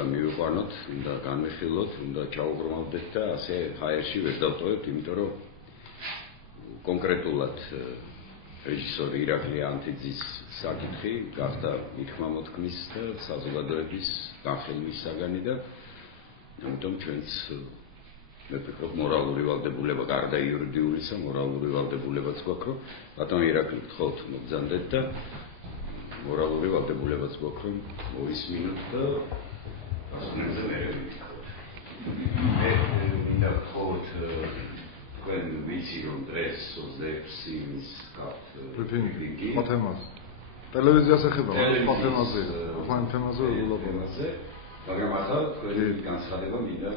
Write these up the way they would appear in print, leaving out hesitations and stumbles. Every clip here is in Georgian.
უნდა მივიყვანოთ, უნდა განვიხილოთ, უნდა ჩაუბრუნავდეთ და ასე ჰაერში ვერ დავტოვებთ, იმიტომ რომ კონკრეტულად რეჟისორი ირაკლი ანთიძის საკითხი გახდა მithმა მოთქმის და საზოგადოების განხილვის საგანი და ამიტომ ჩვენც მე ვფიქრობ მორალური ვალდებულება გარდა იურიდიულისა მორალური ვალდებულებაც გვაქვს რომ ბატონ ირაკლი გთხოვთ მოგზანდეთ და მორალური ვალდებულებაც გვაქვს რომ მოვისმინოთ და ასწავლეთ მე მინდა გთხოვთ თქვენ ვიცი რომ დღეს 26-ის გაქვთ ბრიფინგი თემაზე ტელევიზიას ეხება თემაზე ხან თემაზე ულაპარაკზე მაგრამ ახლა თქვენი განცხადება მინდა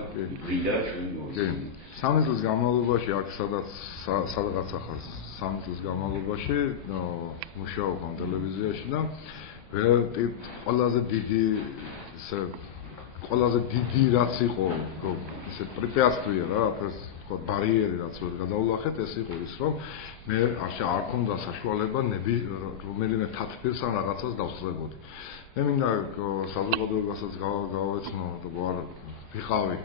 ვიდა ჩვენ მოვისმინოთ 3 წლის განმავლობაში აქ სადღაც ახლა 3 წლის განმავლობაში მუშაობ ამ ტელევიზიაში და ყველაზე დიდი რაც იყო ესე პრეპიასტრია რა თქო ბარიერი რაც გადავლახეთ ეს იყო ის რომ მე არ ქონდა საშუალება რომელიმე თათბირს ან რაღაცას დავსწრებოდი მე მინდა საზოგადოებასაც გავეცნო და ვიყავი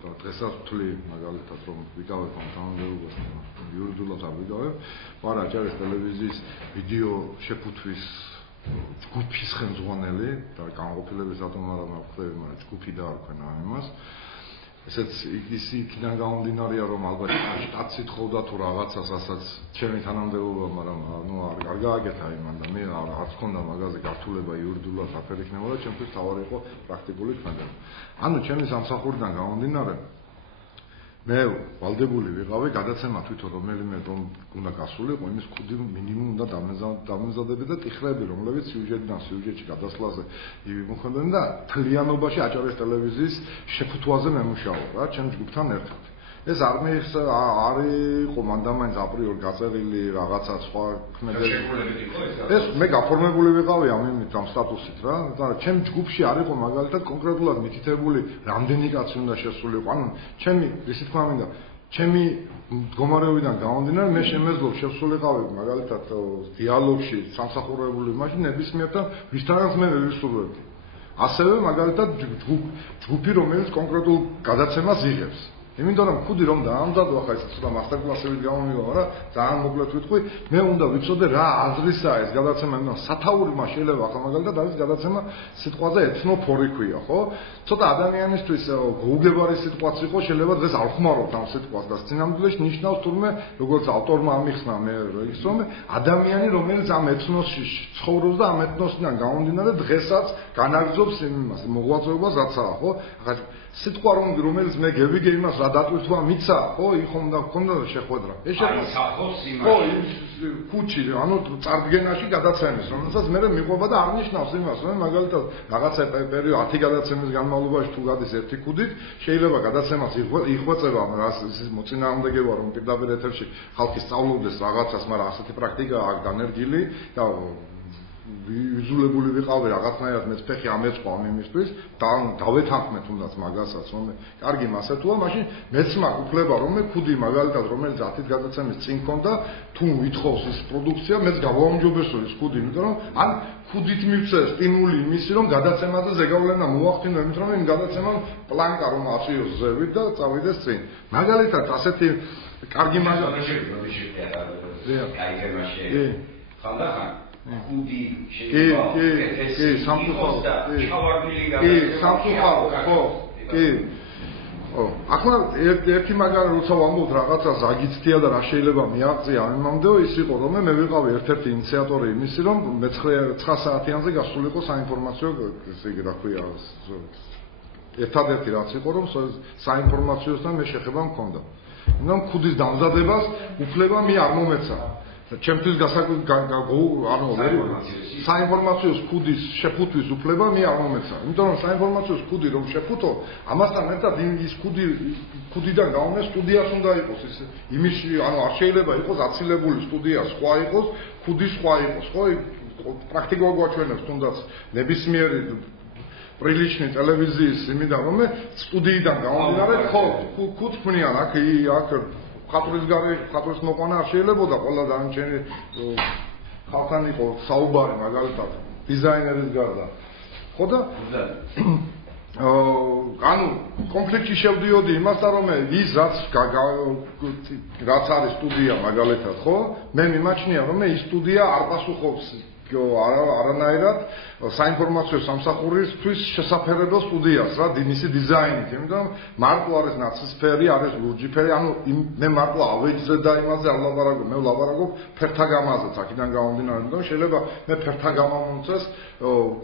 და დღესაც ვთვლი მაგალითად რომ ვიკავებ ამ თანამდებობას იურიდიულად არ ვიკავებ მაგრამ აჭარის ტელევიზიის ვიდეო შეფუთვის ჯგუფის ხელმძღვანელი და განყოფილების ატომ არა მოვხდები მაგრამ ჯგუფი დაარქვენა ამას ესეც ისი იქიდან გამომდინარეა რომ ალბათ შტატს ითხოვდა თუ რაღაცას ასაც ჩემი თანამდებობა მაგრამ ნუ არ გააკეთა იმან და მე არც მქონდა მაგაზე გართულება იურიდიულად აფერ იქნებოდა ჩემთვის თავარი იყო პრაქტიკული ქმედება ანუ ჩემი სამსახურიდან გამომდინარე მე ვალდებული ვიყავი გადაცემა თვითონ რომელიმე რომ უნდა გასულიყო იმის კუდი მინიმუმ უნდა დამეზადები და ტიხრები რომლებიც სიუჟეტიდან სიუჟეტში გადასვლაზე იმოხმდნენ და თლიანობაში აჭარის ტელევიზიის შეფუთვაზე მემუშაობ რა ჩემ ჯგუფთან ერთად ეს არ იყო მანდამაინც აპრიორ გაწერილი რაღაცა სხვა ქმედები ეს მე გაფორმებული ვიყავი ამ სტატუსით რა და ჩემ ჯგუფში არ იყო მაგალითად კონკრეტულად მითითებული რამდენი კაცი უნდა შესულიყო ანუ ჩემი ისე თქვა მინდა ჩემი მდგომარეობიდან გამომდინარე მე შემეძლო შესულიყავი მაგალითად დიალოგში სამსახურებული მაშინ ნებისმიერთან ვისთანაც მე ვისურვებდი ასევე მაგალითად ჯგუფი რომელიც კონკრეტულ გადაცემას იღებს იმიტომ რომ ხუდი რომ დაამზადო ახლა ეს ცოტა მასტერკლასებით გამომივა რა ძალიან მოკლედ ვიტყვი მე უნდა ვიცოდე რა აზრისაა ეს გადაცემა იმიტომ სათაური მას შეიძლება ახლა მაგალითად არის გადაცემა სიტყვაზე ეთნოფორი ქვია ხო ცოტა ადამიანისთვის გოუგებარი სიტყვაც იყო შეიძლება დღეს არ ხმარობთ ამ სიტყვას და სცენამდვილეში ნიშნავს თურმე როგორც ავტორმა ამიხსნა მე ის რომ ადამიანი რომელიც ამ ეთნოსში ცხოვრობს და ამ ეთნოსიდან გამომდინარე დღესაც განაგრძობს იმას მოღვაწეობას რაცაა ხო ახლა სიტყვა რომელიც მე გევიგე იმას რა დატვირთვა მიცა ხო იხომ და გქონდა შეხვედრა ეს ხო კუჩი ანუ წარდგენაში გადაცემის რომელსაც მე მიყვება და არნიშნავს იმას რომ მაგალითად რაღაცა პერიოდი 10 გადაცემის განმავლობაში თუ გადის ერთი კუდით შეიძლება გადაცემას იხვეწება ის მოწინააღმდეგება რომ პირდაპირ ეთერში ხალხი სწავლობდეს რაღაცას მაგრამ ასეთი პრაქტიკაა აქ განერგილი და ვიზულებული ვიყავი რაღაცნაირად მეც ფეხი ამეწყვა ამ იმისთვის და დავეთანხმე თუნდაც მაგასაც რომ კარგი მასეთუა მაშინ მეც მაქვს უფლება რომ მე კუდი მაგალითად რომელიც 10 გადაცემის წინ მქონდა თუ ვითხოვს ის პროდუქცია მეც გავაუმჯობესო ის კუდი იმიტომ რომ ან კუდით მივცე სტიმული იმისი რომ გადაცემაზე ზეგავლენა მოახდინო იმიტომ რომ იმ გადაცემამ პლანკა რომ აწიოს ზევით და წავიდეს წინ მაგალითად ასეთი კარგი ხანდახან კუდი ახლა ერთი მაგარი როცა ვამბობთ რაღაცა ზაგიცდია და რა შეიძლება მიაღწია ამამდე ის იყო რომ მე ვიყავი ერთ-ერთი ინიციატორი იმისი რომ მე-9 საათიანზე გასულიყო საინფორმაციო ესე იგი რა ქვია ერთადერთი რაც იყო რომ საინფორმაციოსთან მე შეხება მქონდა იმიტომ კუდის დამზადებას უფლება მე არ მომეცა ჩემთვის ანუ საინფორმაციო კუდის შეფუთვის უფლება მე არ მომეცა. იმიტომ რომ საინფორმაციო კუდი რომ შეფუთო, ამასთან ერთად ის კუდიდან გამომე სტუდიას უნდა იყოს ის იმისი, ანუ არ შეიძლება იყოს აცილებული სტუდია სხვა იყოს, კუდი სხვა იყოს, ხო? პრაქტიკა გვაჩვენებს თუნდაც ნებისმიერი პრილიშნი ტელევიზიის იმიდან რომ სტუდიიდან გამომდინარე ხო კუდს ქმნიან აქ ხატურის მოყვანა არ შეიძლებოდა ყველა დანარჩენი ხალხთან იყო საუბარი მაგალითად დიზაინერის გარდა ხო და ანუ კონფლიქტში შევდიოდი იმასთან რომ ის რაც არის სტუდია მაგალითად ხო მე მიმაჩნია რომ ის სტუდია არ პასუხობს არანაირად საინფორმაციო სამსახურისთვის შესაფერებელ სტუდიას რა მისი დიზაინით იმიტომ მარტო არის ნაცისფერი არის ლურჯიფერი ანუ მე მარტო ავეჯზე და იმაზე არ ვლაპარაკობ მე ვლაპარაკობ ფერთა გამაზეც აქედან გამომდინარე რომ შეიძლება მე ფერთა გამომწეს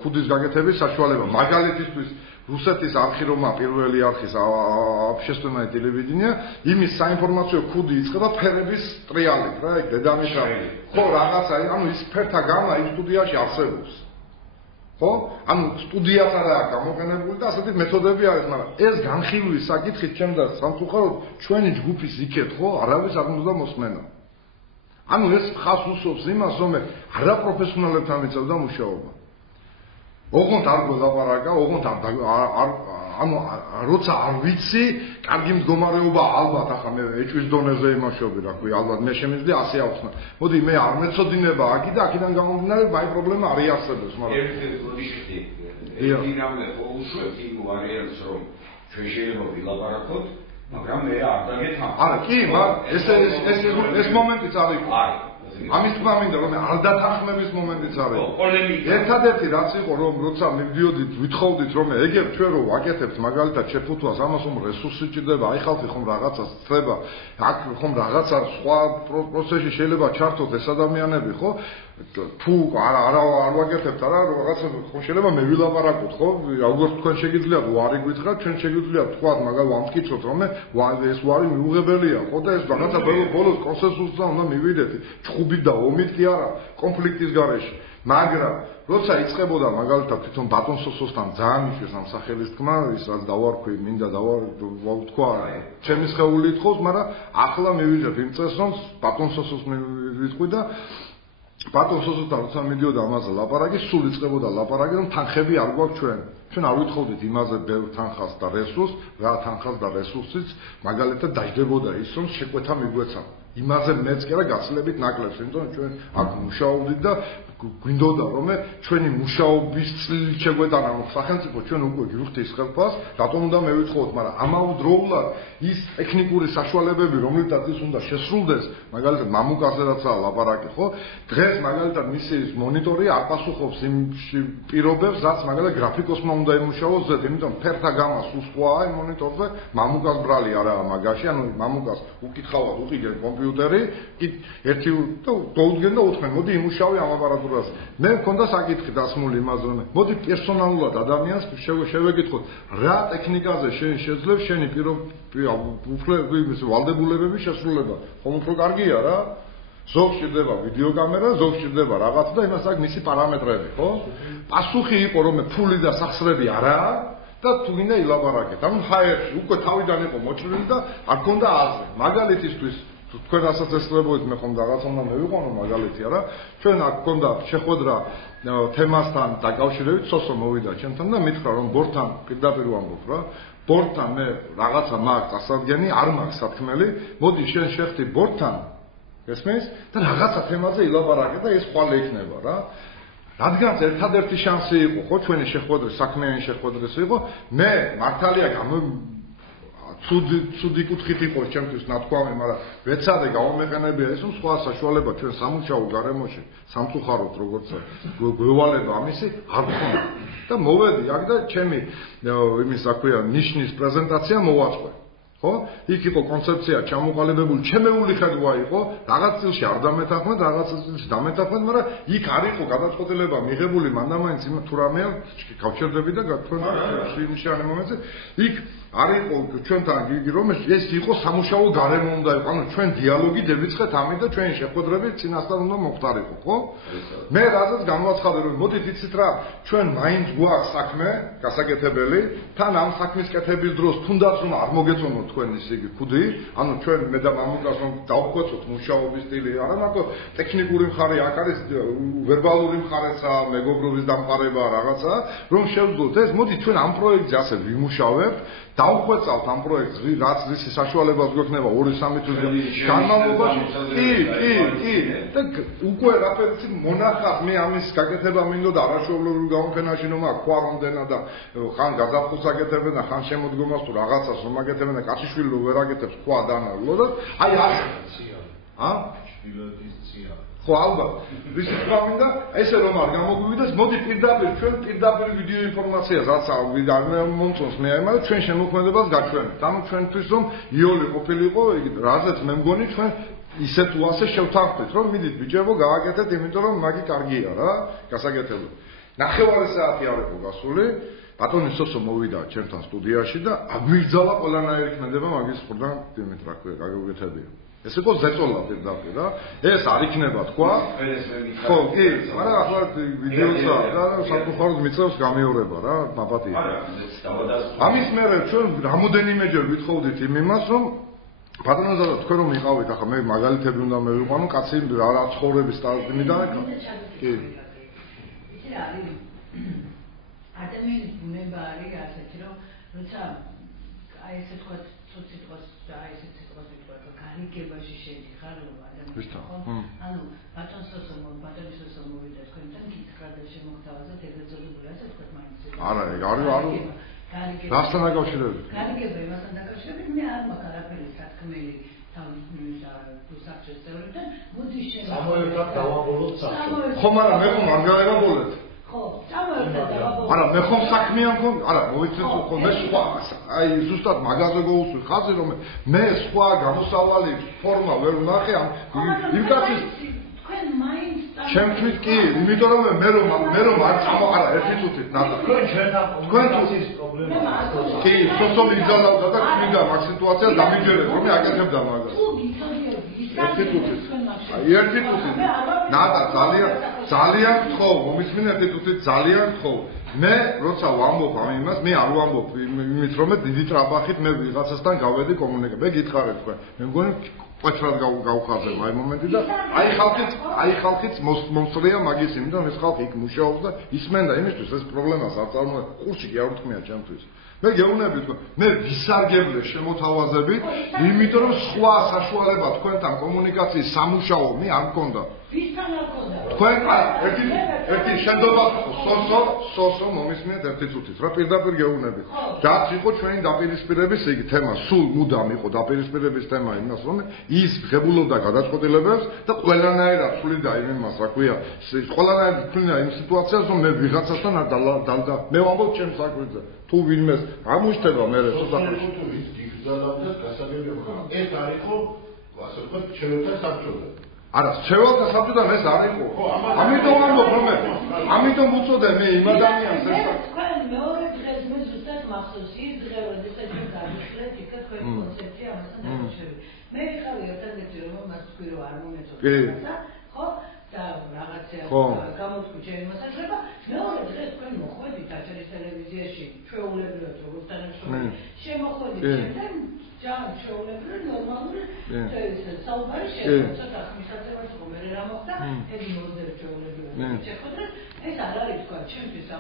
ქუდის გაკეთების საშუალება მაგალითისთვის რუსეთის არქირომა პირველი არქის общественное телевидение იმის საინფორმაციო ქუდი იწყება ფერების ტრიალით რა ეგ დედამიწა ხო რაღაცა ანუ ის ფერთა გამა იმ სტუდიაში არსებობს ხო ანუ სტუდიაც არაა გამოყენებული და ასეთი მეთოდები არის მაგრამ ეს განხილვის საკითხით ჩემდა სამწუხაროდ ჩვენი ჯგუფის იქეთ ხო არავის არ უნდა მოსმენა ანუ ეს ხას უსვობს იმას რომ არაპროფესიონალებთან ვიწევდა მუშაობა ოღონდ არ გველაპარაკა, ოღონდ ანუ როცა არ ვიცი, კარგი მდგომარეობა ალბათ ახლა მე ეჭვის დონეზე იმაშობი რა ქვია, ალბათ მე შემიძლია ასე ავხსნა. მოდი მე არ მეწოდინება აქი და აქედან გამომდინარე მაი პრობლემა არ იარსებებს, მაგრამ ერთ-ერთი გოდიშტი. ერთი რამე უშვებს იმ ვარიანტს რომ ჩვენ შეიძლება ვილაპარაკოთ, მაგრამ მე არ დაგეთანხმ. არა, კი, მაგრამ ეს მომენტიც არის. ამის თქმა მინდა რომ არ დათანხმების მომენტიც არის. ერთადერთი რაც იყო რომ როცა მივდიოდით ვითხოვდით რომ ეგებ ჩვენ რომ ვაკეთებთ მაგალითად შეფუთვას ამას რომ რესურსი ჭირდება აი ხალხი ხომ რაღაცას წრება აქ ხომ რაღაცა სხვა პროცესში შეიძლება ჩართოთ ეს ადამიანები ხო თუ არ ვაკეთებთ არა რაღაცა ხო შეიძლება მე ვილაპარაკოთ ხო როგორც თქვენ შეგიძლიათ ვარი გითხრათ ჩვენ შეგიძლიათ თქვა მაგალითად ვამტკიცოთ რომ ეს ვარი მიუღებელია ხო და ეს რაღაცა ბოლოს კონსენსუსთან უნდა მივიდეთ ჭუბით და ომით კი არა კონფლიქტის გარეშე მაგრამ როცა იწყებოდა მაგალითად თვითონ ბატონ სოსოსთან ძალიან მიშეს ამ სახელის თქმა ის რაც დავარქვი მინდა თქვა ჩემი სხეული ითხოვს მაგრამ ახლა მივიძებ იმ წეს რომ ბატონ სოსოს მივიტყვი და ბატონ სოსოსთან როცა მიდიოდა ამაზე ლაპარაკი სულ იწყებოდა ლაპარაკი რომ თანხები არ გვაქვს ჩვენ არ ვითხოვდით იმაზე ბევრ თანხას და რესურსს რა თანხას და რესურსიც მაგალითად დაждდებოდა ის რომ შეკვეთა მიგვეცა იმაზე მეც კი არა გაცილებით ნაკლებს იმიტომ ჩვენ აქ მუშაობდით და გვინდოდა რომ ჩვენი მუშაობის წილი შეგვეტანა სახელმწიფო ჩვენ უკვე გიუხდით ხელფას რატომ უნდა მევითხოთ მაგრამ ამავდროულად ის ტექნიკური საშუალებები რომლითაც ის უნდა შესრულდეს მაგალითად მამუკაზე რაცაა ლაპარაკი ხო დღეს მაგალითად მისი მონიტორი არ პასუხობს იმ პირობებს რაც მაგალითად გრაფიკოსმა უნდა იმუშაოს ზედ იმიტომ ფერთა გამა სულ სხვაა იმ მონიტორზე მამუკას ბრალი არაა მაგაში ანუ მამუკას უკითხავად უყიდე კომპიუტერი ერთი და დაუდგენ და უთხრენ მოდი იმუშავე ამ აპარატურას მე მქონდა საკითხი დასმული იმაზე რომ მოდი პერსონალურად ადამიანს შევეკითხოთ რა ტექნიკაზე შენ შეძლებს შენი უფლების ვალდებულებების შესრულება ხომ უფრო კარგია რა ზოგ ჭირდება ვიდეო კამერა ზოგ ჭირდება რაღაც და იმას აქვს მისი პარამეტრები ხო პასუხი იყო რომ ფული და სახსრები არაა და თუ გინდა ილაპარაკეთ ანუ ჰაერში უკვე თავიდან იყო მოჭრილი და არ ქონდა აზრი მაგალითისთვის თქვენ რასაც ესწრებოდით მე ხომ რაღაც უნდა მევიყვანო მაგალითი არა ჩვენ აქ გქონდა შეხვედრა თემასთან დაკავშირებით სოსო მოვიდა ჩემთან და მითხრა რომ ბორთან პირდაპირ ვამბობ რა ბორთან მე რაღაცა მაქვს წასადგენი არ მაქვს სათქმელი მოდი შენ შეხტი ბორთან ესმის და რაღაცა თემაზე ილაპარაკე და ეს ხვალე იქნება რა რადგანაც ერთადერთი შანსი იყო ხო ჩვენი შეხვედრის საქმიანი შეხვედრის იყო მე მართალია ცუდი კუთხით იყო ჩემთვის ნათქვამი, მაგრამ ვეცადე გამომეყენებია ეს სხვა საშუალება ჩვენ სამუშაო გარემოში სამწუხაროდ როგორც გვევალება ამისი არ გქონდა და მოვედი აქ და ჩემი იმის აქვია ნიშნის პრეზენტაცია მოვაწყე ხო? იქ იყო კონცეფცია ჩამოყალიბებული, ჩემეული ხედვა იყო, რაღაც წილში არ დამეთანხმეთ, რაღაც წილში დამეთანხმეთ, მაგრამ იქ არ იყო გადაწყვეტილება მიღებული მანდამაინც იმ თუ რამეა გავჩერდები და თქვენ შეიმუშავე მომენტზე. იქ არ იყო ჩვენთან გიგი რომ ეს იყო სამუშაო გარემო უნდა იყო, ანუ ჩვენ დიალოგი დევიწყეთ ამით და ჩვენი შეხვედრები წინასწარ უნდა მოხდარიყო, ხო? მე რაზეც განვაცხადე რომ მოდით იცით რა, ჩვენ მაინც გვაქვს საქმე გასაკეთებელი, თან ამ საქმის კეთების დროს თუნდაც რომ არ მოგეწონოთ თქვენ ისე იგი ქუდი, ანუ ჩვენ მე და მამუკას რომ დავხვეწოთ მუშაობის სტილი, არა მარტო ტექნიკური მხარე, აქ არის ვერბალური მხარეცა, მეგობრობის დამყარება რაღაცა, რომ შევძლოთ ეს, მოდი ჩვენ ამ პროექტზე ასე ვიმუშავებთ, დავხვეწავთ ამ პროექტს, რაც ისი საშუალებაც გვექნება 2-3 თვის განმავლობაში. კი. და უკვე რაფერიც მონახავ მე ამის გაკეთება მინდოდა არაჩვეულებრივ გამოფენაში რომ აქ ხوار ამდენა და ხან გაზაფხულს აკეთებენ და ხან შემოდგომას თუ რაღაცას რომ აკეთებენ და კაციშვილი ვერ აკეთებს ხვა დანალო და აი ასე ხო ალბათ ვის თქვა მინდა ესე რომ არ გამოგვივიდეს მოდი პირდაპირ ვიდეო ინფორმაციას რაც მომწონს მე ამას ჩვენ შემოქმედებას გაჩვენებთ ანუ ჩვენთვის რომ იოლი ყოფილიყო იგი რაზეც მე მგონი ჩვენ ისე თუ ასე შევთანხმდით რომ მიდით ბიჭებო გააკეთეთ იმიტომ რომ მაგი კარგია რა გასაკეთებლად ნახევარი საათი არ იყო გასული ბატონი სოსო მოვიდა ჩემთან სტუდიაში და აგვიგზალა ყველანაირი ქმედება მაგის ხურდან იმით რა ქვია გაგეკეთებია ეს იყო ზეწოლა პირდაპირ რა ეს არ იქნება თქვა ხო კი არა ახლა ვიდეოცა და საკუთარ მიწევს გამეორება რა მაპატია ამის მერე ჩვენ რამოდენიმეჯერ ვითხოვდით იმას რომ ბატონო თქვენ რომ იყავით ახლა მე მაგალითები უნდა მევიყვანო კაცი რა ცხოვრების სტანდარტიდან კი იცი რა არის ადამიანის ბუნება არის ასეთი რომ როცა აი ესე თქვა სიტყვას და აი ესე სიტყვას ვიტყვა გარიგებაში შედიხარ რომ ადამიანს ანუ ბატონის სოსო მოვიდა თქვენთან კითხრა და შემოგთავაზეთ ეგრეთ წოდებული ასე თქვა მაინც არა რასთან დაკავშირებით გარიგება იმასთან დაკავშირებით მე არ მაქვს არაფერი სათქმელი თავის საბჭოს წევრებთან მოდი სამოერთად დავაბოლოთ საბჭო ხო მაგრამ მე ხომ არ გავაბოლეთ ხო სამოერთად დავაბოლოთ არა მე ხომ საქმიან ხომ არა მოვიცეთ ხო მე სხვა აი ზუსტად მაგაზე გოუსვი ხაზი რომ მე სხვა გამოსავალი ფორმა ვერ ვნახე ამ იმ კაცის თქვენ მაინც ჩემთვის კი იმიტომ რომ მე რომ არ წამოყარა ერთი წუთით ნატო თქვენ ჩვენთან კომუნიკაციის პრობლემა კი სოსო მიგზავნდა და მინდა მაგ სიტუაციას დამიჯერეთ რომ აკეთებდა მაგას ერთი წუთით ნატა ძალიან გთხოვ მომისმინე ერთი წუთით ძალიან გთხოვ მე როცა ვამბობ ამ იმას მე არ ვამბობ იმით რომ მე დიდი ტრაბახით მე ვიღაცასთან გავედი კომუნიკაცია მე გითხარით თქვენ მე მგონი ყვეჩრად გავხაზებ აი მომენტი და აი ხალხიც მომსწრია მაგის იმიდან ეს ხალხი იქ მუშაობს და ისმენდა იმისთვის ეს პრობლემას არ წარმოედგა ყურში კი არ უთქმია ჩემთვის მე გეუბნები თქვენ მე ვისარგებლე შემოთავაზებით იმიტომ რომ სხვა საშუალება თქვენთან კომუნიკაციის სამუშაო მე არ მქონდა ვისთან არ მქონდა თქვენ ერთი შენდობა სოსო მომისმენთ ერთი წუთით რა პირდაპირ გეუბნები რაც იყო ჩვენი დაპირისპირების იგი თემა სულ მუდამ იყო დაპირისპირების თემა იმას რომ ის ღებულობდა გადაწყვეტილებებს და ყველანაირად თვლიდა იმას რა ქვია ყველანაირად თვლიდა იმ სიტუაციას რომ მე ვიღაცასთან არ და მე ვამბობ ჩემს საქმეზე თუ ვინმეს ამუშტება მე ცოტა გიგზავნებდა გასაგებია ეს არ იყო ასე ვთქვათ ჩვენთან საბჭოზე არა ჩვენთან საბჭოდან ეს არ იყო ამიტომ ვამბობ რომ ამიტომ უწოდე მე იმ ადამიანს ეს თქვენ მეორე დღეს მე ზუსტად მახსოვს ის დღე როდესაც ჩვენ გავიხსნეთ იქ თქვენ კონცეფცია ამასთან დაკავშირებით მე ვიყავი ერთადერთი რომ მას თქვი რომ არ მომეწონა ხო და რაღაცა გამოთქვი ჩემი მასაჟება მეორე დღეს თქვენ მოხვედით აჭარის ტელევიზიაში ჩვეულებრივად როგორც თანამშრომელი შემოხვედით ჩემთან ჯან ჩვეულებრივად ნორმალური საუბარი შეეცოცა ცოტა ხმისაწევას იყო მე რა მოხდა ეგ მოძერ ჩვეულებრივად შეხვედრეთ ეს არ არის თქვა ჩემთვის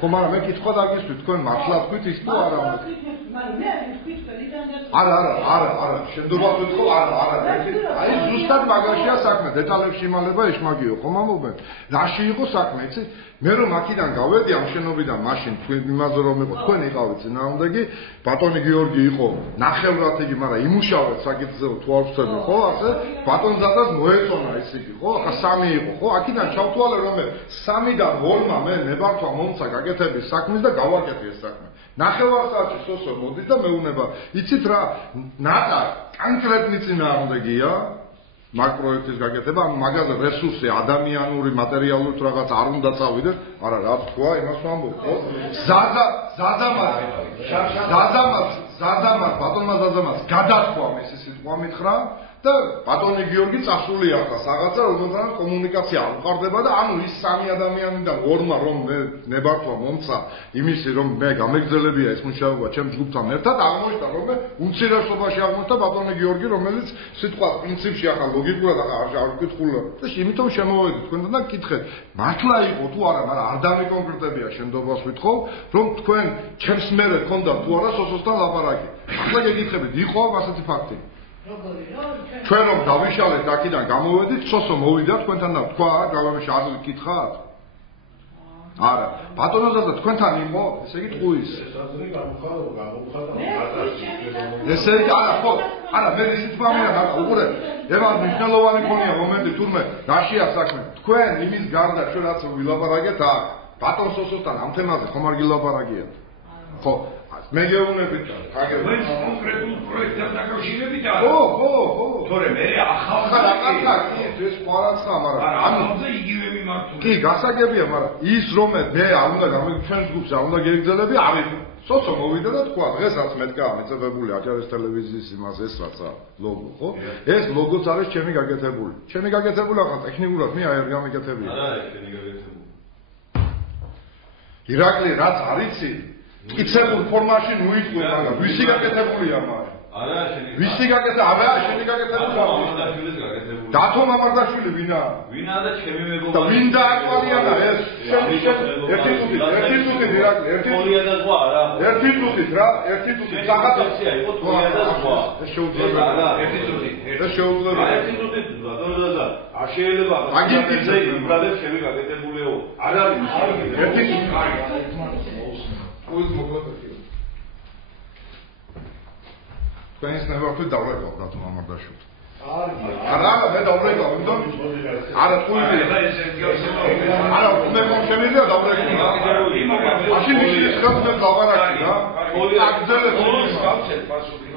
ხო მაგრამ მე კითხვა დაგისვი თქვენ მართლა თქვით ის თუ არა მაგრამ მე არ ვთქვი თქვენიდან და არა შემდგომ ვთქვა არა აი ზუსტად მაგაშია საქმე დეტალებში იმალება ეშმაგიო ხომ ამობენ რაში იყო საქმე იცი მე რომ აქედან გავედი ამ შენობიდან მაშინ თქვენ იმაზე რომ იყო თქვენ იყავით წინააღმდეგი ბატონი გიორგი იყო ნახევრად იგი მაგრამ იმუშავეთ საკითხზე თუ არ ვწევი ხო ასე ბატონ ზადას მოეწონა ის იგი ხო ახლა სამი იყო ხო აქედან ჩავთვალე რომ მე 3-დან 2-მა მე ნებართვა მომცა გაკეთების საქმის და გავაკეთე ეს საქმე ნახევარ საათში სოსო მოდის და მეუნება იცით რა ნატა კონკრეტნი წინააღმდეგია მაგ პროექტის გაკეთება ამ მაგაზე რესურსი ადამიანური მატერიალური რაღაც არ უნდა წავიდეს არა რა თქვა იმას ვამბობ ხო ზადამაც ბატონმა ზადამაც გადათქვა მისი სიტყვა მითხრა და ბატონი გიორგი წასული ახლა რაღაცა რომელთან კომუნიკაცია არ უყარდება და ანუ ის სამი ადამიანიდან ორმა რომ მე ნებართვა მომცა იმისი რომ მე გამეგზელებია ეს მუშაობა ჩემ ჯგუფთან ერთად აღმოჩნდა რომ მე უმცირესობაში აღმოჩნდა ბატონი გიორგი რომელიც სიტყვა პრინციპში ახლა ლოგიკურად არ ვკითხულა და იმიტომ შემოვედი თქვენთან და გკითხეთ მართლა იყო თუ არა მაგრამ არ დამიკონკრეტებია შენდობას ვითხოვ რომ თქვენ ჩემს მერე გქონდა თუ არა სოსოსთან ლაპარაკი ახლა გეკითხებით იყო ასეთი ფაქტი ჩვენ რომ დავიშალეთ აქედან გამოვედით სოსო მოვიდა თქვენთან და თქვა გავამეშ არ გკითხათ არა ბატონოზადა თქვენთან იყო ესე იგი ტყუის ესე იგი არა ხო არა მე ისიც მომია რა უყურე ევან მნიშვნელოვანი ქონია მომენტი თურმე რაშია საქმე თქვენ იმის გარდა ჩვენ რაც ვილაპარაკეთ აქ ბატონ სოსოსთან ამ თემაზე ხომ არ გილაპარაკიათ ხო მე გეუბნებით კაგები კონკრეტულ პროექტთან დაკავშირებით არა ხო თორე მე ახალ ეს ყარაცხა მაგრამ ამაზე იგივე მიმართული კი გასაგებია მაგრამ ის რომ მე არ უნდა ჩვენ ჯგუფს არ უნდა გეგრძელები არ იყო სოცო მოვიდა და თქვა დღესაც მეთქა მეწებებული აჭარის ტელევიზიის იმას ეს რაცა ლოგო ხო ეს ლოგოც არის ჩემი გაკეთებული ახლა ტექნიკურად მე არ გამიკეთებია არა ჩემი გაკეთებული ირაკლი რაც არიცი კიცებულ ფორმაში ნუიწყო მაგრამ ვისი გაკეთებულია მაგრამ არა შენი ვისი გაკეთებული არა შენი გაკეთებული მამარდაშვილის გაკეთებული დათო მამარდაშვილი ვინა და ჩემი მეგობარი და ვინ დააკვალიანა ეს ერთი წუთი ირაკლი ერთი წუთი რა ერთი წუთი საკაცია იყო თორია და სხვა ეს შეუძლებელია ერთი წუთი ეს შეუძლებელია ერთი წუთი ბატონო არ შეიძლება აგენტზე იმბრადებს ჩემი გაკეთებულიო არ არის ერთი წუთი უზ მოკლედ თქვენს ნებართვით დავრეკავ დათო მამარდაშვილს არა მე დავრეკავ იმიტომ არა თქვენი არა მე მომშენილია დავრეკავ მაშინ ის ხელს მე დავარაკი რა აგძელე ხოლმე გავცეთ პასუხი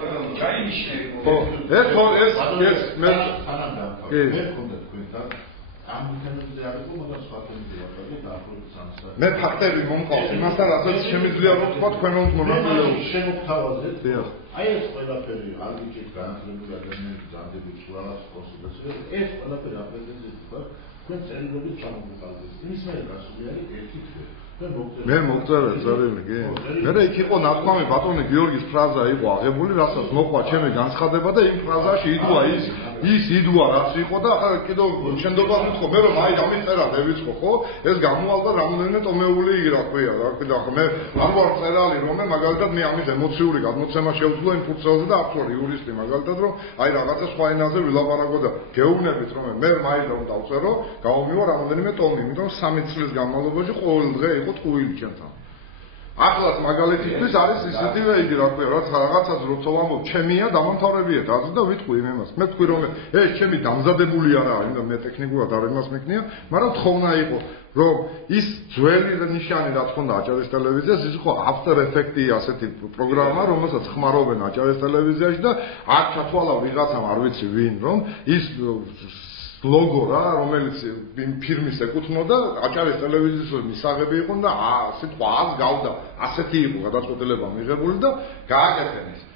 ხო ეს მე კი ამ თემებზე არ იყო მაგრამ სხვა თემებზე ვარ და ახლობით სამსა მე ფაქტები მომყავს იმასთან რასაც შემიძლია რომ თქვა თქვენ მომს მონაწილეობა შემოგთავაზეთ აი ეს ყველაფერი არ გიჭირთ განათლებული ადამიანის ძანდებით სულას კონსულტაციას ეს ყველაფერი აპრეზენტებს თქვა თქვენ წერილობით ჩამოგყალიბეთ ის მე გასული არის ერთი თვე მე მოგწერე წერილი კი მე იქ იყო ნათქვამი ბატონი გიორგის ფრაზა იყო აღებული რასაც მოყვა ჩემი განცხადება და იმ ფრაზაში იდვა ის იდვა რაც იყო და ახლა კიდევ შენდობას ვიტყო მე რომ აი დამიწერა დევიწყო ხო ეს გამოალდა რამოდენიმე ტომეული იგი რა ქვია რა კიდე ახლა მე არ ვარ წერალი რომ მე მაგალითად მე ამის ემოციური გადმოცემა შევძლო იმ ფურცელზე და არ ვარ იურისტი მაგალითად რომ აი რაღაცა სხვა ენაზე ვილაპარაკო და გეუბნებით რომ მე მაინც რომ დავწერო გამომივა რამოდენიმე ტომი იმიტომ 3 წლის განმავლობაში ყოველ დღე იყო ტყუილი ჩემთან ახლაც მაგალითისთვის არის ისეთივე იგი რა ქვია რაც რაღაცას როცა ვამბობ ჩემია დამამთავრებია დაზ და ვიტყვი იმას მე თქვი რომ ეს ჩემი დამზადებული არაა იმიტომ მე ტექნიკურად არ იმას მეკნია მაგრამ თხოვნა იყო რომ ის ძველი ნიშანი რაც ხონდა აჭარის ტელევიზიას ის იყო After Effects ასეთი პროგრამა რომელსაც ხმარობენ აჭარის ტელევიზიაში და აქ ჩათვალა ვიღაცამ არ ვიცი ვინ რომ ის ლოგო რა რომელიც ფირმის ეკუთვნოდა აჭარის ტელევიზიის მისაღები იყო და სიტყვა ას გავდა ასეთი იყო გადაწყვეტილება მიღებული და გააკეთეს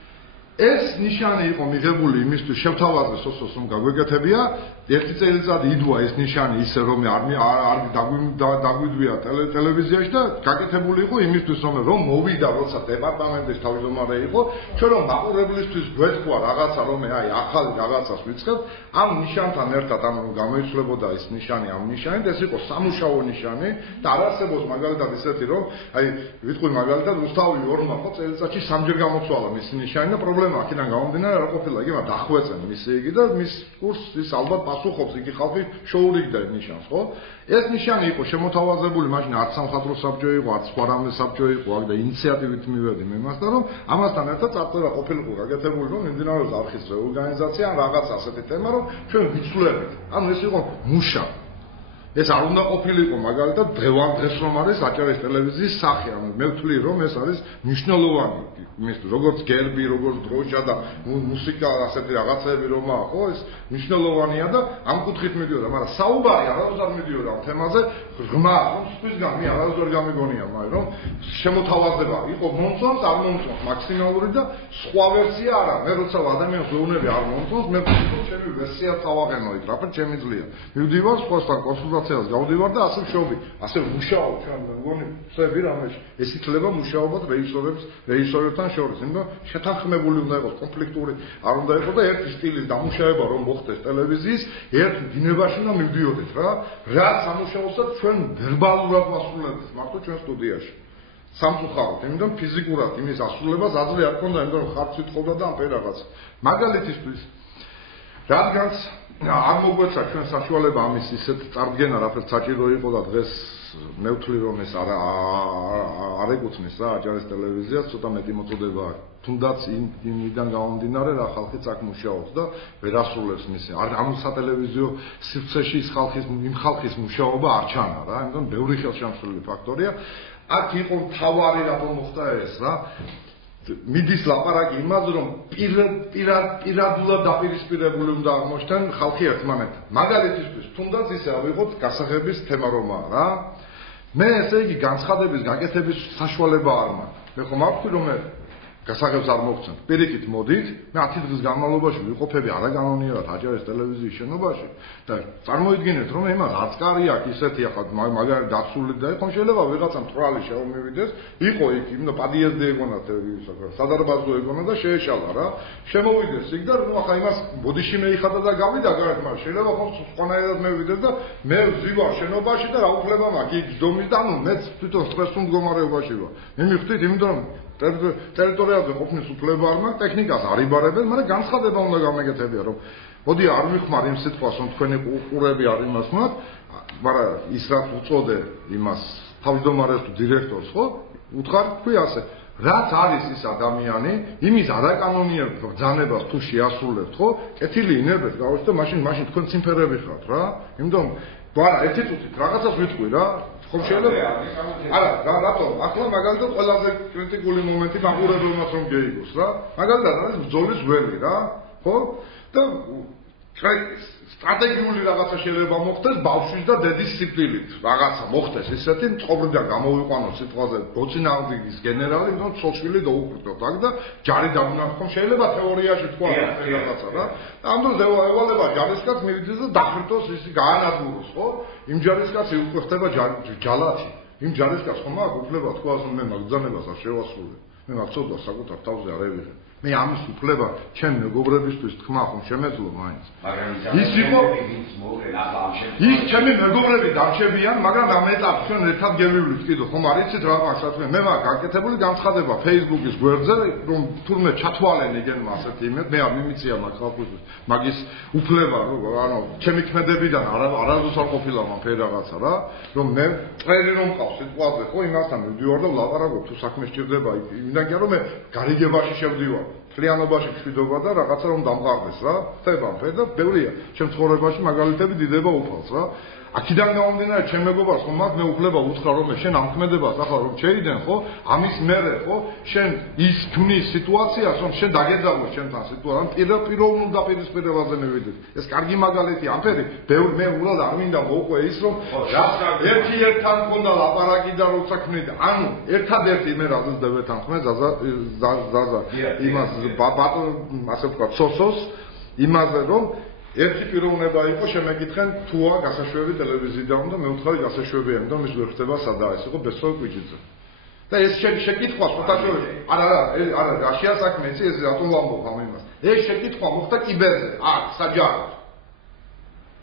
ეს ნიშანი იყო მიღებული იმისთვის შევთავაზე სოსოს რომ გაგვეკეთებია ერთი წელიწადი იდვა ეს ნიშანი ისე რომ არ დაგვიდვია ტელევიზიაში და გაკეთებული იყო იმისთვის რომ მოვიდა როცა დეპარტამენტის თავმჯდომარე იყო ჩვენ რომ მაყურებლისთვის გვეთქვა რაღაცა რომ აი ახალი რაღაცას ვიწყებთ ამ ნიშანთან ერთად ამ გამოიცვლებოდა ეს ნიშანი ამ ნიშანით ეს იყო სამუშაო ნიშანი და არ არსებობს მაგალითად ისეთი რომ აი ვიტყვი მაგალითად რუსთავი ორმა ხო წელიწადში 3-ჯერ გამოცვალა მის ნიშანი და პრობლემა აქედან გამომდინარე არ ყოფილა იგი მაგრამ დახვეწენ მისი იგი და მის კურსს ის ალბათ პასუხობს იგი ხალხი შოურიგდა ნიშანს ხო ეს ნიშანი იყო შემოთავაზებული მაშინ არც სამხატვრო საბჭო იყო არც სხვა რამე საბჭო იყო აქ და ინიციატივით მივედი მე მასთან რომ ამასთან ერთად წარწერა ყოფილიყო გაკეთებული რომ მიმდინარეობს არხის რეორგანიზაცია ან რაღაც ასეთი თემა რომ ჩვენ ვიცვლებით ანუ ეს იყო მუშა ეს არ უნდა ყოფილიყო მაგალითად დღეს რომ არის აჭარის ტელევიზიის სახე, ანუ მე ვთვლი რომ ეს არის მნიშვნელოვანი იმის როგორც გერბი, როგორც დროშა და მუსიკა ასეთი რაღაცები რომ აქვს, ხო, ეს მნიშვნელოვანია და ამ კუთხით მიდიოდა, მაგრამ საუბარი არასდროს არ მიდიოდა ამ თემაზე, ღრმა, რომ სხვისგან მე არასდროს გამიგონია, მაგრამ რომ შემოთავაზება იყო მომწონს, არ მომწონს მაქსიმალური და სხვა ვერსია არა. მე როცა ადამიანს ვეუბნები არ მომწონს, მე ვთქვი ჩემი ვერსია წავაღენო იქ, რა შემიძლია. მივდივარ სხვასთან კონსულტაციას გავდივარ და ასე ვშობი, ასე მუშაობ ჩვენ მგონი წები რამეში. ეს ითვლება მუშაობად რეჟისორებთან შორის, იმიტომ შეთანხმებული უნდა იყოს კონფლიქტური არ უნდა იყოს და ერთი სტილის დამუშავება რომ მოხდეს ტელევიზიის, ერთ დინებაში და მივდიოდეთ რა. რაც ამუშავებსაც ჩვენ ვერბალურად ვასრულებთ მარტო ჩვენ სტუდიაში. სამწუხაროდ, იმიტომ ფიზიკურად იმის ასრულებას აზრი არ ქონდა, იმიტომ რომ ხარც ვითხოვდა და ამპერ რაღაც. მაგალითისთვის რადგანაც არ მოგვეცა ჩვენ საშუალება ამის ისეთ წარდგენა, რაც საჭირო იყო და დღეს მე ვთვლი რომ ეს არ ეკუთვნის რა აჭარის ტელევიზიას, ცოტა მეტი მოწოდება აქვს. თუნდაც იმიდან გამომდინარე რა ხალხიც აქ მუშაობს და ვერ ასრულებს მისი. ამ სატელევიზიო სივრცეში იმ ხალხის მუშაობა არ ჩანა რა, იმიტომ ბევრი ხელშემსრულებელი ფაქტორია. აქ იყო მთავარი რატომ მოხდა ეს რა. მიდის ლაპარაკი იმაზე რომ პირადულად დაპირისპირებული უნდა აღმოჩნდნენ ხალხი ერთმანეთთან. მაგალითისთვის თუნდაც ისე ავიღოთ გასაღების თემა რომაა რა. მე ესე იგი განცხადების გაკეთების საშუალება არ მაქვს. მე ხომ არ ვთქვი რომ მე გასაღებს არ მოგცემ. პირიქით მოდით, მე 10 დღის განმავლობაში ვიყოფები არაგანონიერად აჭარის ტელევიზიის შენობაში და წარმოიდგინეთ რომ იმას არც კარი აქვს ისეთი ახლა მაგარი დაცული და ხომ შეიძლება ვიღაცამ თვრალი შემოვიდეს, იყო იქ იმ და პადიეზდე ეგონა სადარბაზო ეგონა და შეეშალა რა. შემოვიდეს იქ და ნუ ახლა იმას ბოდიში მეიხადა და გავიდა გარეთ, მაგრამ შეიძლება ხომ სხვანაირად მევიდეს და მე ვზივარ შენობაში და რა უფლება მაქვს იქ ზომის და ნუ მეც თვითონ სტრესულ მდგომარეობაში ვარ. მე მივხვდით იმიტომ რომ ტერიტორიაზე ყოფნის უფლება არ მაქვს, ტექნიკას არ იბარებენ, მაგრამ განცხადება უნდა გამეკეთებია, რომ მოდი არ ვიხმარ იმ სიტყვას, რომ თქვენი ყურები არ იმას მაქვს, მაგრამ ის რაც უწოდე იმას თავმჯდომარეს თუ დირექტორს, ხო? უთხარ თქვი ასე, რაც არის ის ადამიანი, იმის არაკანონიერ ბრძანებას თუ შეასრულებთ, ხო? კეთილი ინერვეთ გავუშვით და მაშინ თქვენ სიმფერები ხართ რა. იმიტომ არა, ერთი წუთით რაღაცას ვიტყვი რა. ხომ შეიძლება? არა, რატომ? ახლა მაგალითად ყველაზე კრიტიკული მომენტი მაყურებელმაც რომ გეიგოს რა. მაგალითად არის ბრძოლის ველი რა, ხო? და სტრატეგიული რაღაცა შეიძლება მოხდეს ბავშვის და დედის სიკვდილით. რაღაცა მოხდეს ისეთი მწყობრიდან გამოვიყვანოს სიტყვაზე ბოცინავდიგის გენერალი, რომ ცოლშვილი დაუკვირდოთ აქ და ჯარი დაუნახო. ხომ შეიძლება თეორიაში თქვა რაღაცა რა. ამ დროს ევალება ჯარისკაც მივიდეს და დახვრიტოს ისი გაანადგუროს, ხო? იმ ჯარისკაცი უკვე ხდება ჯალათი. იმ ჯარისკაცს ხომ აქვს უფლება თქვას რომ მე მაგძანებას არ შევასრულე. მე მაგწოდა საკუთარ თავზე არ ევიღე. მე ამის უფლება ჩემ მეგობრებისთვის თქმა ხომ შემეძლო მაინც. ის იყო ის ჩემი მეგობრები დარჩებიან, მაგრამ ამ ეტაპს ჩვენ ერთად გევივლით კიდო, ხომ არ იცით რა მაქვს მე მაქვს გაკეთებული განცხადება Facebook-ის გვერდზე, რომ თურმე ჩათვალენ იგენმა ასეთი იმედ, მე არ მიმიწია მაგ ხალხისთვის მაგის უფლება, ანუ ჩემი ქმედებიდან არასდროს არ ყოფილა მაფერ რაღაცა რა, რომ მე წრელი რომ მყავს სიტყვაზე, ხო, იმასთან მივდივარ და ვლაპარაკობ თუ საქმე სჭირდება იმიდან კი არა მე გარიგებაში შევდივარ. ფლიანობაში შვიდობა და რაღაცა რომ დამყარდეს რა. ხდება და ბევრია. ჩემ ცხოვრებაში მაგალითები დიდება უფალს რა. აქედან გამომდინარე ჩემ მეგობარს ხომ მაქვს მე უფლება უთხრა რომ შენ ამ ქმედებას ახლა რომ შეიდენ ხო? ამის მერე ხო? შენ ის ქმნის სიტუაციას რომ შენ დაგეძაბოს ჩემთან სიტუაცია. პიროვნულ დაპირისპირებაზე მივიდეთ. ეს კარგი მაგალითია. ამფერი მე უბრალოდ არ მინდა მოვყვე ის რომ ერთთან მქონდა ლაპარაკი და როცა ქმნიდა. ანუ ერთადერთი მე რაზეც დავეთანხმე ზაზა იმას ბატონ ასე ვთქვა სოსოს იმაზე რომ ერთი პიროვნება იყო შემეკითხენ თუა გასაშვები ტელევიზიიდან და მე ვთქვი გასაშვებია იმიტომ ის ვერ ხდება სადა ეს იყო ბესო კვიჭიძე და ეს შეკითხვა ფოტოშოპი არა რაშია საქმე ეს რატომ ვამბობ ამ იმას ეს შეკითხვა მოხდა კიბერზე აქ საჯაროდ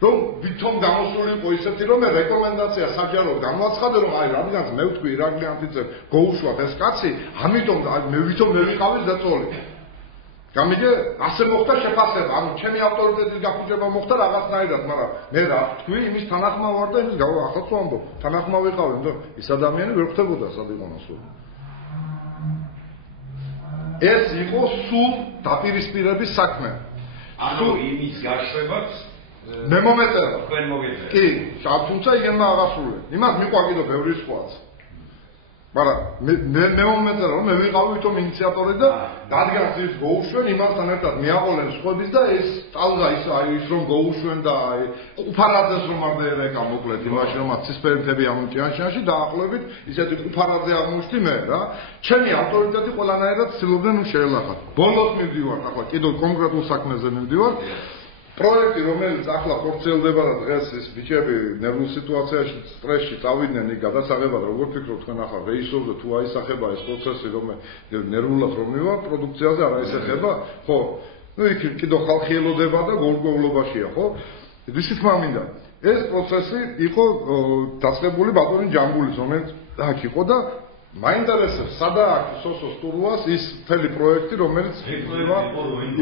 რომ ვითომ გამოსული იყო ისეთი რომ მე რეკომენდაცია საჯაროდ გამოაცხადე რომ აი რადგანაც მე ვთქვი ირაკლი ანტიძე გოუშვათ ეს კაცი ამიტომ მე ვითომ მე ვიყავი დაწოლი გამიგე ასე მოხდა შეფასება ანუ ჩემი ავტორიტეტის გაფუჭება მოხდა რაღაცნაირად მაგრამ მე რა ვთქვი იმის თანახმად ვარ და იმის ახალს ვამბობ თანახმად ვიყავი რომ ის ადამიანი ვერ ხდებოდა სად იყო მასული ეს იყო სულ დაპირისპირების საქმე ანუ იმის გაშვებაც მე მომეწერა. თქვენ მოგეწერა. კი, თუმცა იგენმა აღასრულე. იმას მიყვა კიდევ ბევრი სხვაც. მაგრამ მე მომეწერა რომ მე ვიყავი თვითონ ინიციატორი და დადგას ის გოუშვენ იმასთან ერთად მიაყოლენ სხვების და ეს ტალღა ის რომ გოუშვენ და ყუფარაძეს რომ არ დაერეკა მოკლედ იმაში რომ ცისფერები ამოჭიანში დაახლოებით ისეთი ყუფარაძე აღმოჩნდი მე რა ჩემი ავტორიტეტი ყველანაირად ცდილობდნენ შეელახათ ბოლოს მივდივარ ახლა კიდევ კონკრეტულ საქმეზე მივდივარ პროექტი რომელიც ახლა ხორციელდება და დღეს ეს ბიჭები ნერვულ სიტუაციაში სტრესში წავიდნენ იქ გადასაღებად როგორ ფიქრობთ თქვენ ახლა რეჟისორზე თუ აისახება ეს პროცესი რომ ნერვულად რომ მივა პროდუქციაზე არ აისახება ხო ну იქ კიდევ ხალხი ელოდება და გოლგოვლობაშია ხო ისი თქმა მინდა ეს პროცესი იყო დაწყებული ბატონი ჯამბულის რომელიც აქ იყო და მაინტერესებს სადაა სოსოს ტურუას ის მთელი პროექტი რომელიც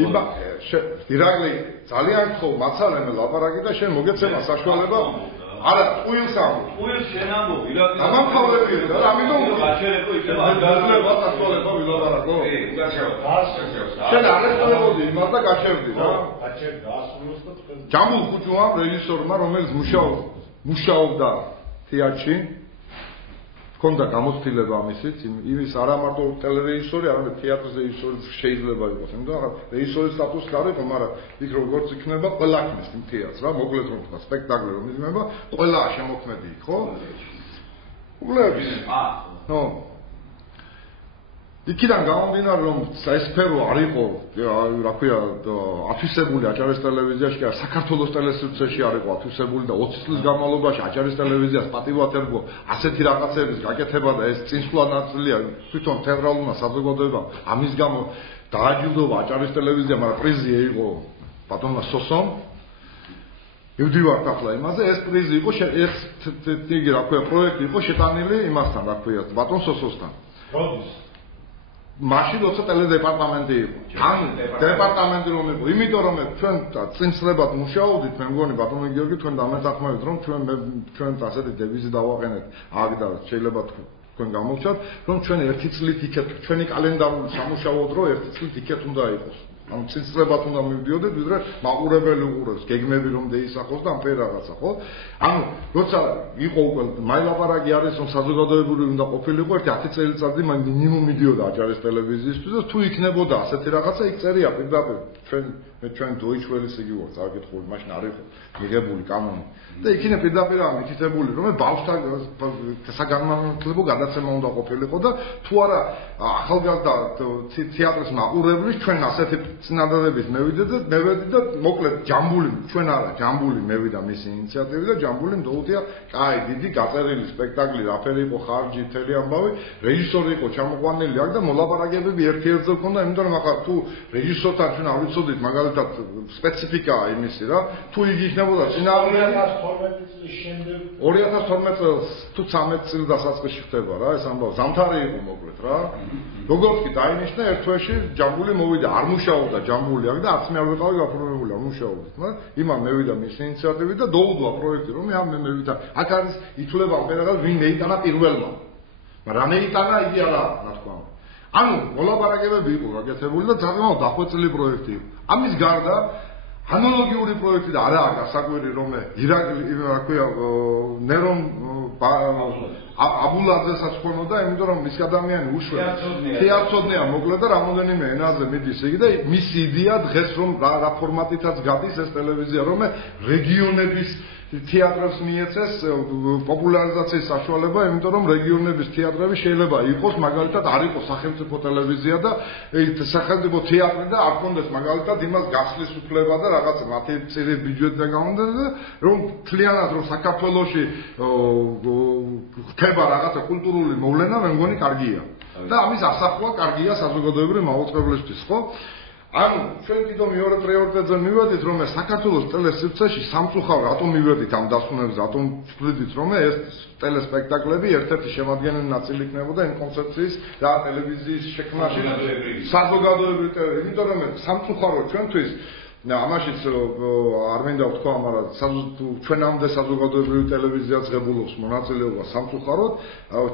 იბა ირაკლი ძალიან ხო მაცალემე ლაპარაკი და შენ მოგეცემა საშუალება არა ტყუილს შენ ამბობ ირაკლი ამამთავრებია და ამიტომ გაჩერებო იქნება გაძლევა საშუალება ვილაპარაკო შენ არესტოებოდი იმას და გაჩერდი რა გაჩერ დაასრულოს და თქვენ ჯამბულ ხუჭუა რეჟისორმა რომელიც მუშაობდა თეატრში ქონდა გამოცდილება ამისიც იმის არა მარტო ტელერეჟისორი, არამედ თეატრის რეჟისორი შეიძლება იყოს. იმიტომ რომ რეჟისორის სტატუსი არ იყო, მაგრამ იქ როგორც იქნება ყველა ქნის თეატრს რა, მოკლედ რომ თქვა, სპექტაკლი რომ იქნება, ყველა შემოქმედი იქ, ხო? უბრალოდ ნო იქიდან გამომდინარე რომ ეს სფერო არ იყო რა ქვია ათვისებული აჭარის ტელევიზიაში და საქართველოს ტელესურცეში არ იყო ათვისებული და 20 წლის განმავლობაში აჭარის ტელევიზიას პატივად ერგო ასეთი რაღაცების გაკეთება და ეს წინსვლა ნაწილია თვითონ თეატრალურმა საზოგადოებამ ამის გამო დააჯილდოვა აჭარის ტელევიზია მაგრამ პრიზი იყო ბატონმა სოსომ მივდივართ ახლა იმაზე ეს პრიზი იყო ეს იგი რა ქვია პროექტი იყო შეტანილი იმასთან რა ქვია ბატონ სოსოსთან როდის მაშინ როცა ტელედეპარტამენტი იყო. ან დეპარტამენტი რომ იყო, იმიტომ რომ ჩვენ წინსვლებად მუშაობდით, მე მგონი ბატონო გიორგი თქვენ დამეთანხმებით რომ ჩვენ ასეთი დევიზი დავაყენეთ აქ და შეიძლება თქვენ გამოვჩათ, რომ ჩვენ ერთი წლით იქეთ, ჩვენი კალენდარული სამუშაო დრო ერთი წლით იქეთ უნდა იყოს. ამ წინსვლებად უნდა მივდიოდეთ, ვიდრე მაყურებელი უყურებს, გეგმები რომ დაისახოს და ამფერ რაღაცა, ხო? ანუ როცა იყო უკვე მაილაპარაკი არის რომ საზოგადოებრივი უნდა ყოფილიყო ერთი 10 წელიწადი მინიმუმ მიდიოდა აჭარის ტელევიზიისთვის და თუ იქნებოდა ასეთი რაღაცა იქ წერია პირდაპირ ჩვენ Deutsche Welle-ს იგი ვარ წარკითხული მაშინ არ იყო მიღებული კანონი და იქინე პირდაპირ ამითითებული რომ ბავშვთან საგანმანათლებლო გადაცემა უნდა ყოფილიყო და თუ არა ახალგაზრდა თეატრის მაყურებლის ჩვენ ასეთი წინადადებით მევიდეთ და მოკლედ ჯამბული ჩვენ არა ჯამბული მევიდა მისი ინიციატივით და ჯამბული მდოუდია კაი დიდი გაწერილი სპექტაკლი რაფერი იყო ხარჯი თელი ამბავი რეჟისორი იყო ჩამოყვანილი აქ და მოლაპარაკებები ერთ-ერთზე ჰქონდა იმიტომ რომ ახლა თუ რეჟისორთან ჩვენ არ ვიცოდით მაგალითად სპეციფიკაა იმისი რა თუ იგი იქნებოდა წინააღმდეგი 2012 წლის შემდეგ 2012 წელს თუ 13 წლის დასაწყისში ხდება რა ეს ამბავი ზამთარი იყო მოკლედ რა როგორც კი დაინიშნა ერთ თვეში ჯამბული მოვიდა არ მუშაობდა ჯამბული აქ და არც მე არ ვიყავი გაფორმებული არ მუშაობდა მაგრამ იმან მევიდა მისი ინიციატივით და დაუდვა პროექტი რომ მე მევიდა აქ არის ითვლება ამერიკა ვინ მეიტანა პირველმა მაგრამ მეიტანა იგი არა რა თქმა უნდა ანუ მოლაპარაკებები იყო გაკეთებული და ძალიან დახვეწილი პროექტი იყო ამის გარდა ანალოგიური პროექტი და არაა გასაკვირი რომ ირაკლი რა ქვია ნერონ აბულაძესაც ხონოდა იმიტომ რომ ის ადამიანი უშვებს თეატროდნია მოკლედ და რამოდენიმე ენაზე მიდის იგი და მისი იდეა დღეს რომ რა ფორმატითაც გადის ეს ტელევიზია რომ რეგიონების თეატრებს მიეცეს პოპულარიზაციის საშუალება, იმიტომ რომ რეგიონების თეატრები შეიძლება იყოს მაგალითად არ იყოს სახელმწიფო ტელევიზია და სახელმწიფო თეატრი და არ კონდეს მაგალითად იმას გასვლის უფლება და რაღაც მათი წირი ბიუჯეტიდან გამომდინარე რომ თლიანად რომ საქართველოში ხდება რაღაცა კულტურული მოვლენა მე მგონი კარგია და ამის ასახვა კარგია საზოგადოებრივ მაუწყებლისთვის ხო ანუ ჩვენ კიდევ მეორე პრიორიტეტზე მივედით რომ საქართველოს ტელესურცეში სამწუხარო რატომ მივედით ამ დასვენებზე რატომ ვთვლით რომ ეს ტელესპექტაკლები ერთ-ერთი შემადგენელი ნაწილი იქნებოდა იმ კონცეფციის და ტელევიზიის შექმნაში საზოგადოებრივ იმიტომ რომ სამწუხარო ჩვენთვის ამაშიც არ მინდა ვთქვა მაგრამ ჩვენამდე საზოგადოებრივი ტელევიზია ძღებულობს მონაწილეობა სამწუხაროდ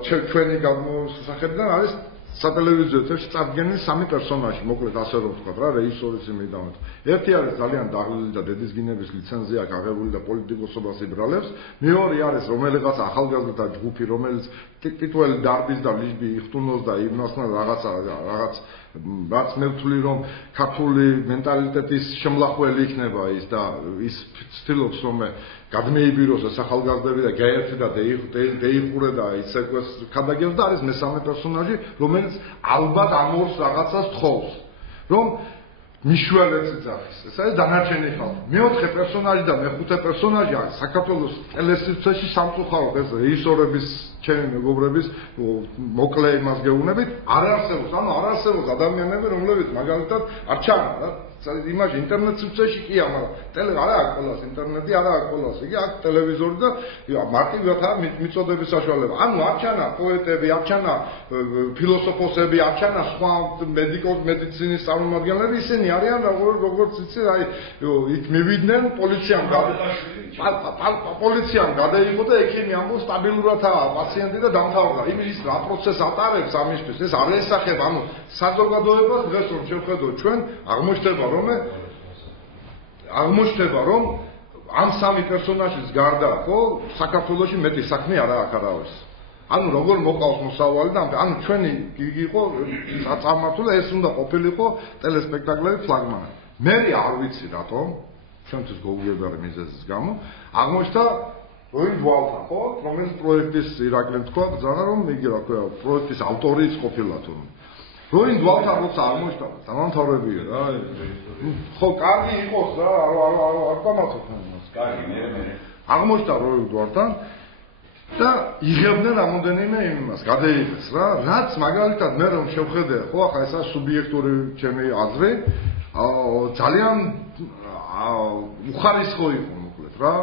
ჩვენი გამოსახედიდან არის სატელევიზიო ეთერში წარდგენილი სამი პერსონაჟი, მოკლედ ასე რომ ვთქვა რა, რეჟისორის იმედამეთ. ერთი არის ძალიან დაღლილი და დედისგინების ლიცენზია გაღებული და პოლიტიკოსობას იბრალებს. მეორე არის რომელიღაც ახალგაზრდა ჯგუფი, რომელიც ტიტული დარბის და ლიშბი იხტუნოს და იმასთან რაღაც რაც მე ვთვლი რომ ქართული მენტალიტეტის შემლახველი იქნება ის და ის ცდილობს რომ გადმეიბიროს ეს ახალგაზრდები და გაერთი და დაიხურე და ისეკვეს ქადაგებს და არის მესამე პერსონაჟი რომელიც ალბათ ამორს რაღაცას თხოვს რომ მიშველებს ძახის ეს არის დანარჩენი ხალხი მეოთხე პერსონაჟი და მეხუთე პერსონაჟი არის საქართველოს ტელესივრცეში სამწუხაროდ ეს რეჟისორების ჩემი მეგობრების მოკლე იმას გეუბნებით არ არსებობს ადამიანები რომლებიც მაგალითად არ ჩანა რა იმაში ინტერნეტ სივრცეში კი მაგრამ ტელე არა აქვს ყველას ინტერნეტი არა აქვს ყველას იგი აქვს ტელევიზორი და მარტივად აქვს მიწოდების საშუალება ანუ არ ჩანა პოეტები არ ჩანა ფილოსოფოსები არ ჩანა სხვა მედიცინის წარმომადგენლები ისინი არიან როგორც იცი აი იქ მივიდნენ პოლიციამ გადაიღო და ექიმი ამბობს სტაბილურადაა პაციენტი და დამთავრდა იმის რა პროცესს ატარებს ამისთვის ეს არ ესახება ანუ საზოგადოებას დღეს რომ შევხედოთ ჩვენ აღმოჩნდება რომ ამ სამი პერსონაჟის გარდა ხო საქართველოში მეტი საქმე არა აქვს არავის ანუ როგორ მოყავს მოსავალი და ანუ ჩვენი იყო საწარმართო და ეს უნდა ყოფილიყო ტელესპექტაკლების ფლაგმანი მე არ ვიცი რატომ ჩვენთვის გოგუებარი მიზეზის გამო აღმოჩნდა როინ დვალთან ხო რომელიც პროექტის ირაკლი თქვა ბრძანა რომ იგი რა ქვია პროექტის ავტორიც ყოფილა თუ როინ დვალთან როცა აღმოჩნდა დამამთავრებია რა ხო კარგი იყოს რა არ გამართოთ ამას კარგი მე აღმოჩნდა როინ დვალთან და იღებდნენ რამოდენიმე იმას გადაიღეს რა რაც მაგალითად მე რომ შევხედე ხო ახლა ესა სუბიექტური ჩემი აზრი ძალიან უხარისხო იყო მოკლედ რა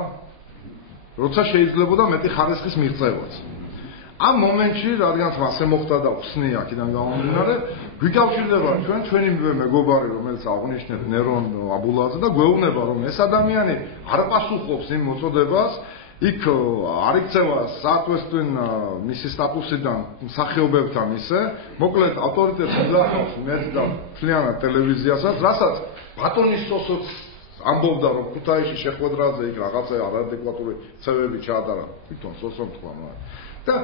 როცა შეიძლებოდა მეტი ხარისხის მიღწევაც ამ მომენტში რადგანაც მასე მოხდა და ხსნი აქედან გამომდინარე ვიკავშირდება ჩვენი მეგობარი რომელიც აღნიშნეთ ნერონ აბულაძე და გვეუბნება რომ ეს ადამიანი არ პასუხობს იმ მოწოდებას იქ არ იქცევა საათვესტვინ მისი სტატუსიდან მსახიობებთან ისე მოკლედ ავტორიტეტს ძლავს მეც და მთლიანად ტელევიზიასაც რასაც ბატონის სოსოც ამბობდა რომ ქუთაისში შეხვედრაზე იქ რაღაცა არადეკვატური ცევები ჩაატარა თვითონ სოსომ თქვა და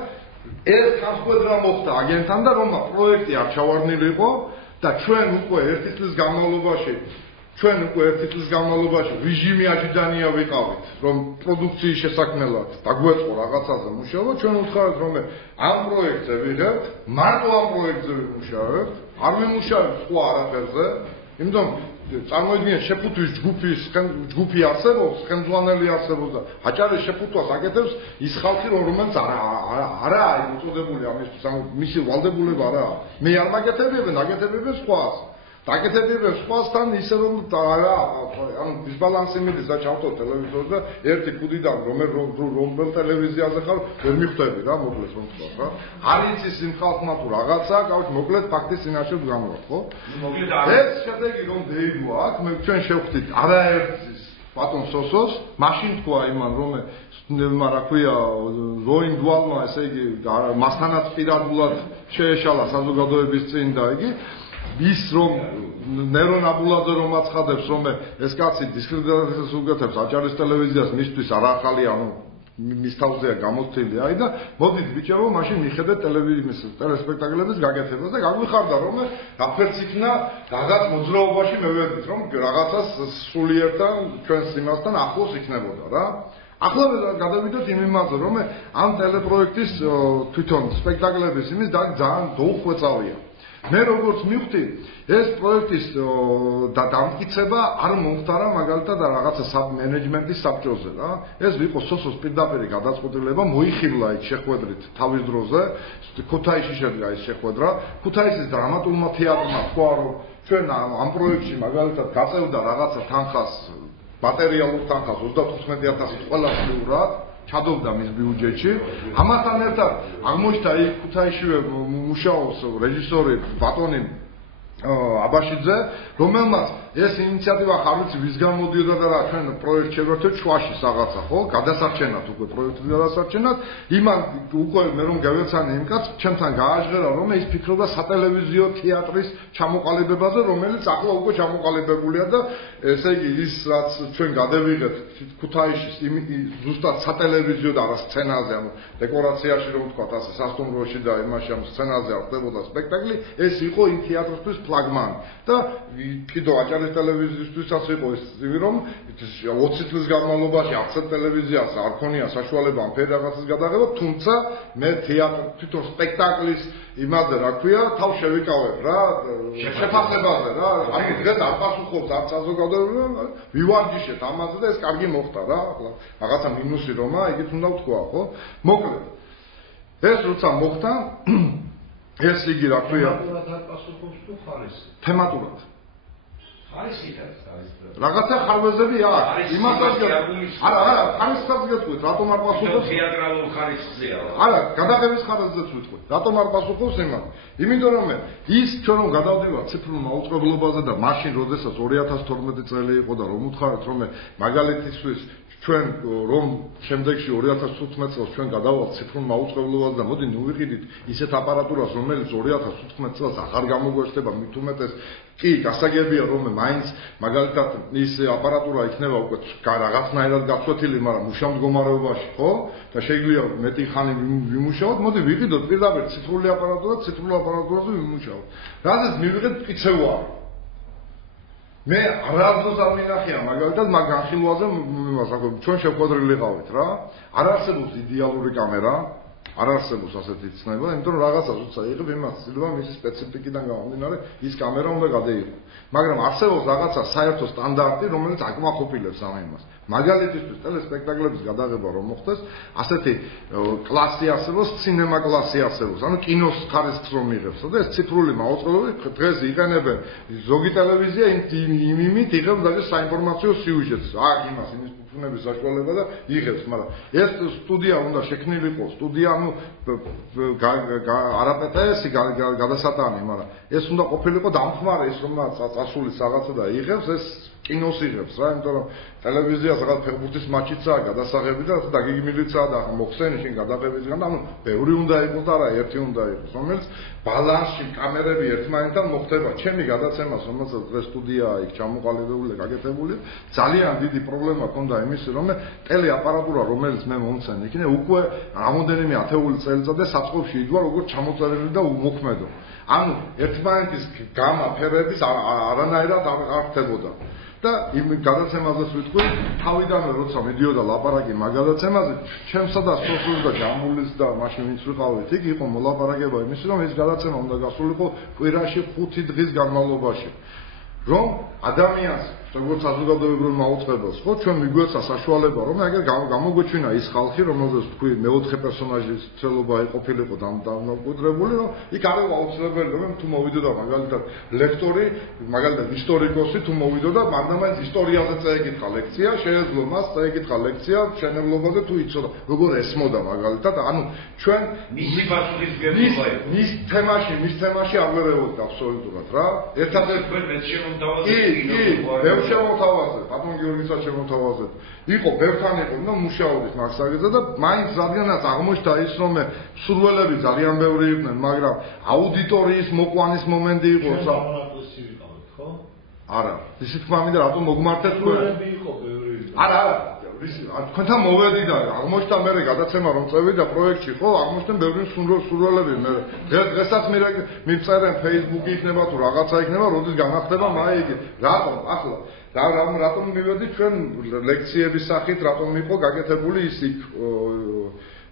ეს თანხმობა მოხდა აგენტთან და რომ პროექტი არ ჩავარდნილიყო და ჩვენ უკვე ერთი წლის განმავლობაში რეჟიმი აჯდანია ვიყავით რომ პროდუქციის შესაქმნელად დაგვეწყო რაღაცაზე მუშაობა ჩვენ ვუთხარით რომ ამ პროექტზე ვიღებთ მარტო ამ პროექტზე ვიმუშავებთ არ ვიმუშავებთ სხვა არაფერზე იმიტომ წარმოიდგინეთ შეფუთვის ჯგუფი არსებობს ხელმძღვანელი არსებობს და აჭარის შეფუთვას აკეთებს ის ხალხი რომელიც არაა მოწოდებული ამისთვის მისი ვალდებულება არაა მე არ მაგეთებებენ აკეთებებენ სხვას დაკეთებებენ სხვასთან ისე რომ ანუ დისბალანსი მიდის და ჩავთო ტელევიზორს და ერთი კუდიდან რომელ ტელევიზიაზე ხარ ვერ მიხვდები რა მოკლედ რომ თქვა რა არ იცის იმ ხალხმა თუ რაღაცა გავთ მოკლედ ფაქტის წინაშე ვგამოვართ ხო ეს შედეგი რომ დაიგო აქ მე ჩვენ შევხვდით არაერთის ბატონ სოსოს მაშინ თქვა იმან რომ რა ქვია როინ დვალმა ესე იგი მასთანაც პირადულად შეეშალა საზოგადოების წინ და იგი ის რომ ნერონ აბულაძე რომ აცხადებს რომ ეს კაცი დისკრედიტაციას უგეთებს აჭარის ტელევიზიას მისთვის არ ახალი ანუ მის თავზეა გამოცდილი აი და მოდით ბიჭებო მაშინ მიხედეთ ტელევიზიის ტელესპექტაკლების გაკეთებას და გაგვიხარდა რომ რაფერც იქნა რაღაც მოძრაობაში მევედით რომ რაღაცას სულიერთან ჩვენს იმასთან ახლოს იქნებოდა რა ახლა გადავიდეთ იმ იმაზე რომ ამ ტელეპროექტის თვითონ სპექტაკლების იმის ძალიან დაუხვეწავია მე როგორც მივხვდი ეს პროექტის დამტკიცება არ მომხდარა მაგალითად რაღაცა საბმენეჯმენტის საბჭოზე რა ეს ვიყო სოსოს პირდაპირ გადაწყვეტილება მოიხიბლა იქ შეხვედრით თავის დროზე ქუთაისში შედგა ეს შეხვედრა ქუთაისის დრამატულმა თეატრმა თქვა რომ ჩვენ ამ პროექტში მაგალითად გაწევდა რაღაცა თანხას მატერიალურ თანხას 35000 ყველასიურად ჩადობდა მის ბიუჯეტში. ამასთან ერთად აღმოჩნდა იქ ქუთაისშივე მუშაობს რეჟისორი ბატონი აბაშიძე, რომელმაც ეს ინიციატივა ხარვიცი ვისგან მოდიოდა და რა ჩვენ პროექტ შევერთეთ შუაში რაღაცა, ხო? გადასარჩენად უკვე პროექტის გადასარჩენად, იმან უკვე მე რომ გავეცანი იმ კაცს, ჩემთან გააჟღერა, რომ ის ფიქრობდა სატელევიზიო თეატრის ჩამოყალიბებაზე, რომელიც ახლა უკვე ჩამოყალიბებულია და ესე იგი ის რაც ჩვენ გადავიღეთ ქუთაისის ზუსტად სატელევიზიო და არა სცენაზე, ანუ დეკორაციაში რომ ვთქვათ, ასე სასტუმროში და იმაში ამ სცენაზე არ ხდებოდა სპექტაკლი, ეს იყო იმ თეატრისთვის ფლაგმანი და კიდევ აჭარის ტელევიზიისთვისაც იყო ეს რომ 20 წლის განმავლობაში არც ტელევიზიას არ ქონია საშუალება ამ ფედერაციის გადაღება, თუმცა მე თეატრ თვითონ სპექტაკლის იმაზე რა ქვია, თავ შევიკავებ რა, შეფასებაზე რა, აი დღეს არ პასუხობს არც საზოგადოება, ვივარჯიშეთ ამაზე და ეს კარგი მოხდა რა, ახლა რაღაცა მინუსი რომა, იგით უნდა ვთქვა, ხო? მოკლედ ეს როცა მოხდა ეს იგი რა ქვია? თემატურად არ პასუხობს თუ ხარისი? თემატურად. ხარისითაც არის. რაღაცა ხარვეზები აქვს. იმასაც არა, ხარისსაც გეტყვით, რატომ არ პასუხობს? თეატრალურ ხარისზეა. არა, გადაღების ხარისზეც ვიტყვით. რატომ არ პასუხობს იმან? იმიტომ რომ ის ჩვენ რომ გადავდივართ ციფრულ მაუწყებლობაზე და მაშინ როდესაც 2012 წელი იყო და რომ უთხარით რომ მაგალითისთვის ჩვენ რომ შემდეგში 2015 წელს ჩვენ გადავალთ ციფრულ მაუწყებლობაზე და მოდი ნუვიყიდით ისეთ აპარატურას რომელიც 2015 წელს აღარ გამოგვეშლება მით უმეტეს კი გასაგებია რომ მაინც მაგალითად ის აპარატურა იქნება უკვე რაღაცნაირად გაწვეთილი მაგრამ მუშა მდგომარეობაში ხო და შეიძლება მეტი ხანი ვიმუშაოთ მოდი ვიყიდოთ პირდაპირ ციფრული აპარატურა ციფრულ აპარატურაზე ვიმუშაოთ რადგან მივიღეთ მტკიცეუარი მე არასდროს არ მინახია მაგალითად მაგ განხილვაზე ჩვენ შეხვედრილი ყავით რა არ არსებობს იდეალური კამერა არ არსებობს ასეთი ცნება იმიტომ რომ რაღაცა ზუსტად იღებ იმას ცდილობა მისი სპეციფიკიდან გამომდინარე ის კამერა უნდა გადაიღო მაგრამ არსებობს რაღაცა საერთო სტანდარტი რომელიც აკმაყოფილებს ამ იმას მაგალითისთვის ტელესპექტაკლების გადაღება რომ მოხდეს ასეთი კლასი არსებობს სინემა კლასი არსებობს ანუ კინოს ხარისხს რომ იღებს და ეს ციფრული მაუწყებლობები დღეს იყენებენ ზოგი ტელევიზია იმით იღებს და საინფორმაციო სიუჟეტს აქ იმას იმის ფუნქციონების საშუალება და იღებს მაგრამ ეს სტუდია უნდა შექმნილიყო სტუდია ანუ არაპეტაესი გადასატანი მაგრამ ეს უნდა ყოფილიყო დამხმარე ის რომ წასული რაღაცა და იღებს ეს კინოს იღებს რა იმიტომ რომ ტელევიზიას რაღაც ფეხბურთის მატჩიცაა გადასაღები და დაგიგმილიცაა და მოხსენი შენ გადაღებისგან ანუ ბევრი უნდა იყოს და არა ერთი უნდა იყოს რომელიც ბალანსში კამერები ერთმანეთთან მოხდება ჩემი გადაცემას რომელსაც დღეს სტუდიაა იქ ჩამოყალიბებული გაკეთებული ძალიან დიდი პრობლემა ჰქონდა იმის რომ ტელეაპარატურა რომელიც მე მომცენ იქნე უკვე რამოდენიმე ათეული წელიწადია საწყობში იდგა როგორც ჩამოწერილი და უმოქმედო ანუ ერთმანეთის გამაფერების არანაირად არ ხდებოდა და იმ გადაცემაზეც ვიტყვი თავიდანვე როცა მიდიოდა ლაპარაკი მაგ გადაცემაზე ჩემსა და სოფიუს და ჯამბულის და მაშინ ვინც ვიყავით იქ იყო მოლაპარაკება იმის რომ ეს გადაცემა უნდა გასულიყო კვირაში 5 დღის განმავლობაში რომ ადამიანს როგორც საზოგადოებრივ მაუწყებელს ხო ჩვენ მიგვეცა საშუალება რომ ეგერ გამოგვეჩვინა ის ხალხი რომელზეც თქვი მეოთხე პერსონაჟის ცელობა იყოფილიყო დამკვიდრებული რომ იქ არ იყო აუცილებელი რომ თუ მოვიდოდა მაგალითად ლექტორი მაგალითად ისტორიკოსი თუ მოვიდოდა მანდამაინც ისტორიაზე წაეკითხა ლექცია შეეძლო მას წაეკითხა ლექცია მშენებლობაზე თუ იცოდა როგორ ესმოდა მაგალითად ანუ ჩვენ მისი პასუხისმგებლობა მის თემაში არ ვერეოდით აბსოლუტურად რა ერთადერთი თქვენ მეც შემოთავაზეთ შემოთავაზეთ, ბატონ გიორგისაც შემოთავაზეთ. იყო ბევრთან იყო და მუშაობდით მაგსაგეზე და მაინც რადგანაც აღმოჩნდა ის რომ სურველები ძალიან ბევრი იყვნენ, მაგრამ აუდიტორიის მოყვანის მომენტი იყო სამონაკლისი ვიყავით, ხო? არა, ისე თქვა მინდა რატომ მოგმართეთ თქვენ? სურველები იყო ბევრი. არა, თქვენთან მოვედი და აღმოჩნდა მე გადაცემა რომ წევი და პროექტში ხო აღმოჩნდნენ ბევრი სურველები მე დღესაც მიწერენ Facebook-ი იქნება თუ რაღაცა იქნება როდის განახდება მაიგი რატომ ახლა რატომ მივედი ჩვენ ლექციების სახით რატომ იყო გაკეთებული ის იქ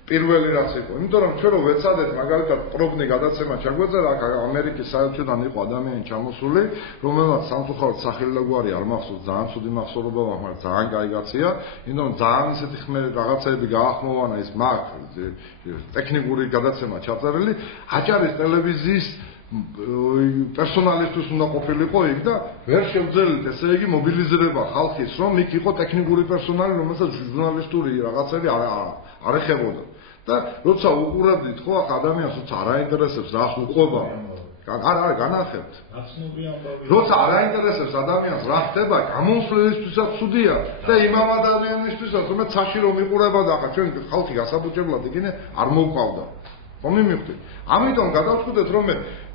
პირველი რაც იყო იმიტომ რომ ჩვენ რო ვეცადეთ მაგალითად პრობნი გადაცემა ჩაგვეწერა ამერიკის საელჩოდან იყო ადამიანი ჩამოსული რომელსაც სამწუხაროდ სახელგვარი არ მახსოვს ძალიან ცუდი მახსოვრობა მაგრამ ძალიან კაი კაცია იმიტომ რომ ძალიან ისეთი ხმე რაღაცები გაახმოვანა ის მაგ ტექნიკური გადაცემა ჩაწერილი აჭარის ტელევიზიის პერსონალისტვის უნდა ყოფილიყო იქ და ვერ შევძელით ესე იგი მობილიზება ხალხის რომ იქ იყო ტექნიკური პერსონალი რომელსაც ჟურნალისტური რაღაცები არ ეხებოდა და როცა უყურებდით ხო ადამიანს როცა არ აინტერესებს რას უყვება არა განახებთ. როცა არ აინტერესებს ადამიანს რა ხდება, გამოსვლისთვისაც ცუდია და იმამ ადამიანისთვისაც რომელიც ცაში რომ იყურება და ახლა ჩვენ ხალხი გასაბუთებლად იქნე არ მოვყავდა. ხომ მივხვდით? ამიტომ გადავწყვეტეთ რომ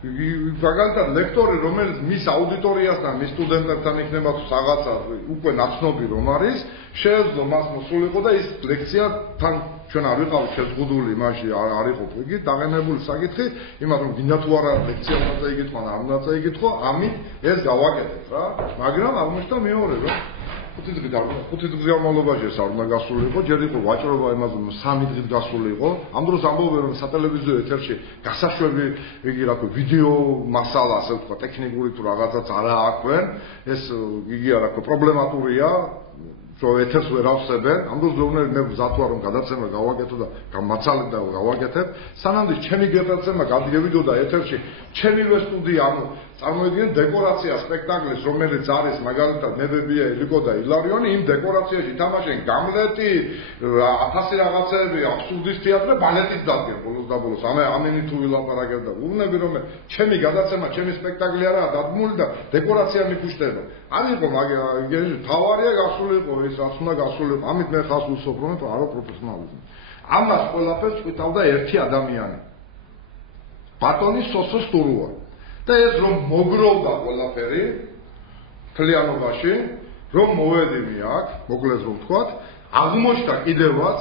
მაგალითად ლექტორი რომელიც მის აუდიტორიასთან, მის სტუდენტებთან იქნება თუ რაღაცა უკვე ნაცნობი რომ არის, შეეძლო მას მოსულიყო და ის ლექცია თან ჩვენ არ ვიყავით შეზღუდული იმაში არ იყო იგი დაღენებული საკითხი, იმათ რომ გინდა თუ არა ლექცია უნდა წაიგეთქვა, არ უნდა წაიგეთქვა, ამით ეს გავაკეთეთ რა. მაგრამ აღმოჩნდა მეორე რომ 5 დღის განმავლობაში ეს არ უნდა გასულიყო, ჯერ იყო ვაჭრობა იმაზე 3 დღით გასულიყო. ამ დროს ამბობენ რომ სატელევიზიო ეთერში გასაშვები იგი რა ქვია ვიდეო მასალა ასე ვთქვა, ტექნიკური თუ რაღაცაც არა აქვენ, ეს იგი რა ქვია პრობლემატურია. რომ ეთერს ვერ ავსებენ, ამ დროს მე ვზათვა რომ გადაცემა გავაკეთო და გამაცალებ და გავაკეთებ. სანამდე ჩემი გადაცემა გადიევიდოდა ეთერში, ჩემივე სტუდია, ანუ წარმოიდგინეთ დეკორაცია სპექტაკლის, რომელიც არის მაგალითად ნებებია ილიკო და ილარიონი, იმ დეკორაციაში თამაშენ გამლეტი, 1000 რაღაცეები, აბსურდის თეატრი, ბალეტიც დადგენ ბოლოს და ბოლოს. ამენი თუ ვილაპარაკებ და ვუნები რომ ჩემი გადაცემა, ჩემი სპექტაკლი არაა დადგმული და დეკორაცია მიფუშტება. არ იყო მაგ თავარია გასულიყო ეს რაც უნდა გასულიყო. ამით მე ხალხს ვუსოფრობ, რომ არა პროფესიონალიზმი. ამას ყველაფერს წვითავდა ერთი ადამიანი. ბატონი სოსო სტურუა. და ეს რომ მოგროვდა ყველაფერი თლიანობაში, რომ მოვედივი აქ, მოკლედ რომ ვთქვათ, აღმოჩნდა კიდევაც,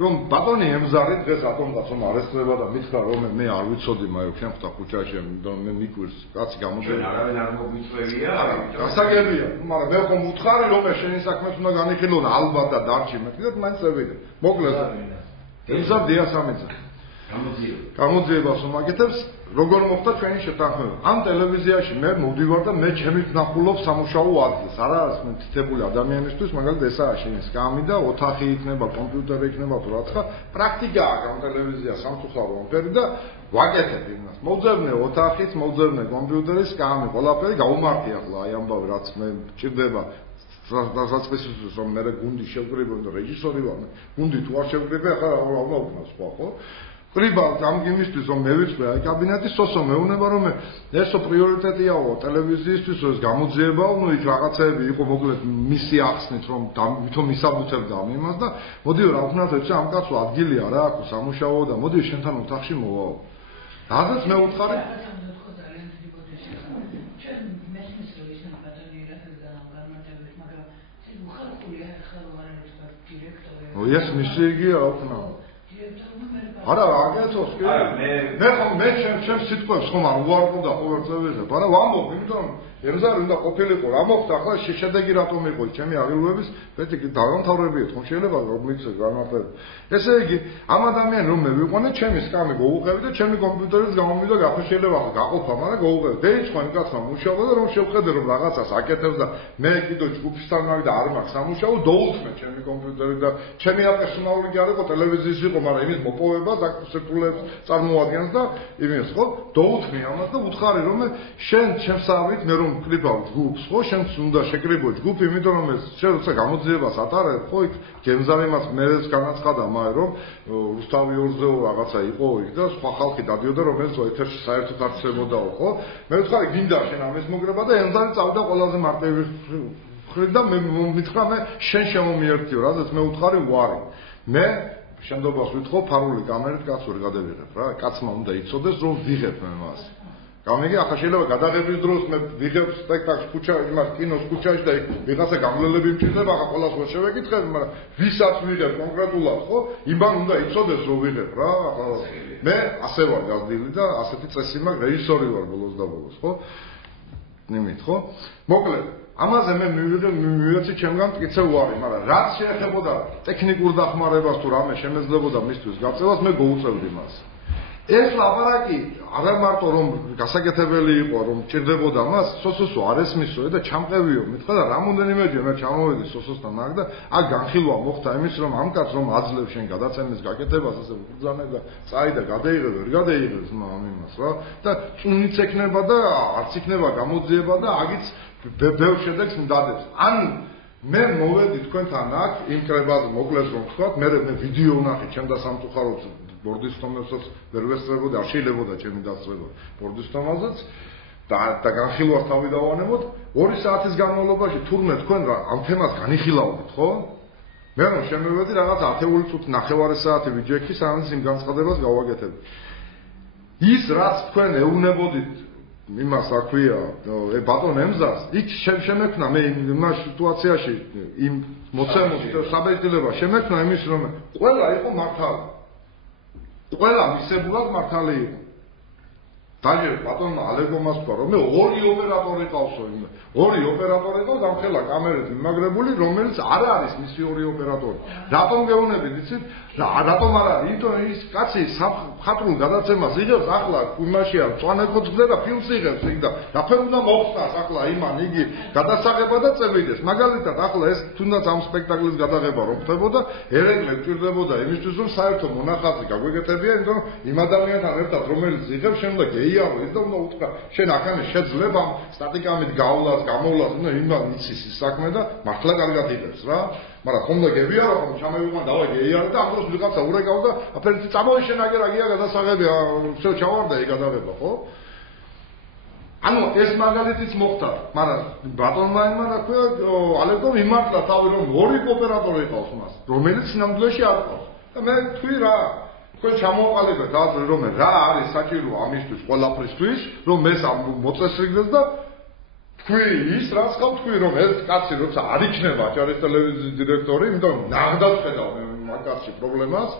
რომ ბატონი ემზარი დღეს ატომდაცომ არესტდება და მითხრა რომ მე არ ვიცოდი მაიო ჩვენ ხთა ქუჩაში მე მიკვირს კაცი გამოძერა. არავინ არ მოგვიწევია. გასაგებია, მაგრამ მე ხომ უთხარი რომ შენი საქმეს უნდა განიხილონ ალბათ და დარჩი მე კიდევ მაინც წევიდე. მოკლედ ემზარ დიასამეძე. გამოძიებას უმაგეთებს როგორ მოხდა ჩვენი შეთანხმება. ამ ტელევიზიაში მე მოვდივარ და მე ჩემით ნახულობ სამუშაო ადგილს. არა თითებული ადამიანისთვის, მაგალითად ესაა შენი სკამი და ოთახი იქნება, კომპიუტერი იქნება თუ რა თქმა, პრაქტიკაა ამ ტელევიზია სამწუხარო ამბერი და ვაკეთებ იმას. მოვძებნე ოთახიც, მოვძებნე კომპიუტერი, სკამი, ყველაფერი გაუმართი ახლა აი ამბავი რაც მე ჭირდება. დასაწყისისთვის რომ მე გუნდი შევკრიბო და რეჟისორი ვარ. გუნდი თუ არ შევკრიბე, ახლა რა უნდა ვქნა სხვა ხო? ყრიბა ამ იმისთვის რომ მე ვიცვე აი კაბინეტის სოსო მეუნება რომ ესო პრიორიტეტიაო ტელევიზიისთვის რომ ეს გამოძიებაო ნუ იქ რაღაცეები იყო მოკლედ მისი ახსნით რომ ვითომ მისაბუთებდა ამ იმას და მოდი რა ვქნათ ეცე ამ კაცო ადგილი არა აქვს სამუშაო და მოდი შენთან ოთახში მოვაო. რადგან მე ვუთხარი ეს მისი იგია რა ვქნა არა აგეთოს კი მე ჩემ სიტყვებს ხომ არ უარყოდა ყოველწლიურად არა ვამბობ იმიტომ ემზარი უნდა ყოფილიყო რა მოხდა ახლა შედეგი რატომ იყო ჩემი აღილვების პეტი დავამთავრებიეთ ხომ შეიძლება რომ მიცე განმარტებ ესე იგი ამ ადამიანს რომ მე ვიყვანე ჩემი სკამი გოუღები და ჩემი კომპიუტერის გამომივიდა გახო შეიძლება გაყოფა მაგრამ გოუღები დეიჩხო იმ კაცმა მუშაობა და რომ შევხედე რომ რაღაცას აკეთებს და მე კიდო ჯგუფისთან მოვიდა არ მაქვს სამუშაო დაუთმე ჩემი კომპიუტერი და ჩემი აპერსონალური კი არ იყო ტელევიზიის იყო მაგრამ იმის მოპოვება საკუთრებს წარმოადგენს და იმის ხო დაუთმე ამას და უთხარი რომ შენ ჩემსავით მე რომ ვკრიბავ ჯგუფს ხო შენც უნდა შეკრიბო ჯგუფი იმიტომ რომ ეს შენ როცა გამოძიებას ატარებ ხო იქ გემზარემაც მერეც განაცხადა მაგრამ რომ რუსთავი ორზეო რაღაცა იყო იქ და სხვა ხალხი დადიოდა რომ ეს ეთერში საერთოდ არ ცემოდაო ხო მე ვთხარი გინდა შენ ამის მოგრება და ემზარი წავიდა ყველაზე მარტივი ხრით და მე მითხრა მე შენ შემომიერთიო რადგან მე ვთხარი ვარი მე შემდობას ვითხოვ ფარული კამერით კაცური გადავიღებ რა კაცმა უნდა იცოდეს რომ ვიღებ მე მას გამიგი ახლა შეიძლება გადაღების დროს მე ვიღებ სპექტაკლს ქუჩაში იმას კინოს ქუჩაში და ვიღაცა გამლელები მჭირდება ახლა ყველას ვერ შევეკითხები მაგრამ ვისაც ვიღებ კონკრეტულად ხო იმან უნდა იცოდეს რომ ვიღებ რა ახლა მე ასე ვარ გაზრდილი და ასეთი წესი მაქვს რეჟისორი ვარ ბოლოს და ბოლოს ხო ნიმით ხო მოკლედ ამაზე მე მივიღე ჩემგან მტკიცე უარი მაგრამ რაც შეეხებოდა ტექნიკურ დახმარებას თუ რამე შემეძლებოდა მისთვის გაწევას მე გოუწევდი მას ეს ლაპარაკი არა მარტო რომ გასაკეთებელი იყო რომ ჭირდებოდა მას სოსოსო არ ესმისო და ჩამყევიო მითხრა და რამოდენიმეჯერ მე ჩამოვედი სოსოსთან აქ და აქ განხილვა მოხდა იმის რომ ამ კაც რომ აძლევს შენ გადაცემის გაკეთებას ასე ვუძანე და წაიდა გადაიღე ვერ გადაიღეს ამ იმას რა და წუნიც ექნება და არც იქნება გამოძიება და აგიც ბევრ შედეგს მდადებს ან მე მოვედი თქვენთან აქ იმ კრებაზე მოკლეს რომ ვთქვათ მე ვიდეო ვნახე ჩემ და სამწუხაროდ ბორდის ხომებსაც ვერ ვესწრებოდი, არ შეიძლებოდა ჩემი დასწრება ბორდის ხომაზეც და განხილვას თავი დავანებოთ 2 საათის განმავლობაში თურმე თქვენ რა ამ თემას განიხილავდით, ხო? მე რომ შემოვედი რაღაც 10 წუთი 9 საათი ვიჯექი, სანამ იმ განცხადებას გავაკეთებ. ის რაც თქვენ ეუბნებოდით იმას აქვია ბატონ ემზას, იქ შემექნა მე იმ სიტუაციაში იმ მოცემობით საბეჭდილება შემექნა იმის რომ ყველა იყო მართალი. ყველა მისებულად მართალი იყო. დაჟე ბატონმა ალეგომას თქვა რომ მე 2 ოპერატორი ყავსო იმ 2 ოპერატორი ყავს ამ ხელა კამერით მიმაგრებული რომელიც არ არის მისი 2 ოპერატორი. რატომ გეუბნებით იცით? რატომ არ არის? იმიტომ ის კაცი ხატრულ გადაცემას იღებს ახლა იმაშია წვანეთქო ძგდა და ფილმს იღებს იქ და რაფერ უნდა მოხსნას ახლა იმან იგი გადასაღება და წევიდეს. მაგალითად ახლა ეს თუნდაც ამ სპექტაკლის გადაღება რომ ხდებოდა, ერეკლე გვჭირდებოდა იმისთვის რომ საერთო მონახაზი გაგვეკეთებია, იმიტომ რომ იმ ადამიანთან ერთად რომელიც იღებს შემდგა გეიარო ის და უნდა უთხრა შენ ახანე შეძლება სტატიკამით გავლას, გამოვლას, უნდა იმან იცის ის საქმე და მართლა კარგად იღებს რა. მაგრამ ხომ და გებიარო ხომ ჩამევიყვან დავა გეიარო და ამ დროს ვიღაცა ურეკავს და აფერით წამოიშენ აგერაგია გადასაღები всё ჩავარდა ეგ გადაღება ხო? ანუ ეს მაგალითიც მოხდა, მაგრამ ბატონმა იმა რა ქვია ალეგომ იმართლა თავი რომ 2 ოპერატორი ყავს მას, რომელიც ნამდვილში არ ყავს. და მე თქვი რა თქვენ ჩამოყალიბეთ აზრი რომ რა არის საჭირო ამისთვის ყველაფრისთვის რომ ეს მოწესრიგდეს და თქვი ის რაც ხავ თქვი რომ ეს კაცი როცა არ იქნება აჭარის ტელევიზიის დირექტორი, იმიტომ ნახდას ხედავ მე მაგაში პრობლემას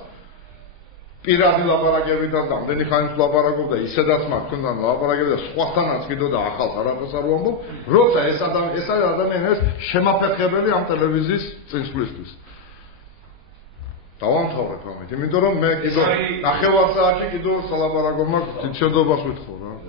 პირადი ლაპარაკებიდან რამდენი ხანს ლაპარაკობ და ისედაც მაგ თქვენთან ლაპარაკები და სხვათანაც კიდო და ახალს არაფერს არ ვამბობ, როცა ეს ადამიანი ეს შემაფერხებელი ამ ტელევიზიის წინსვლისთვის. დავამთავრებ ამით, იმიტომ რომ მე კიდო 9 საათში კიდო სალაპარაკო მაქვს, დიდ შედობას ვითხო რა.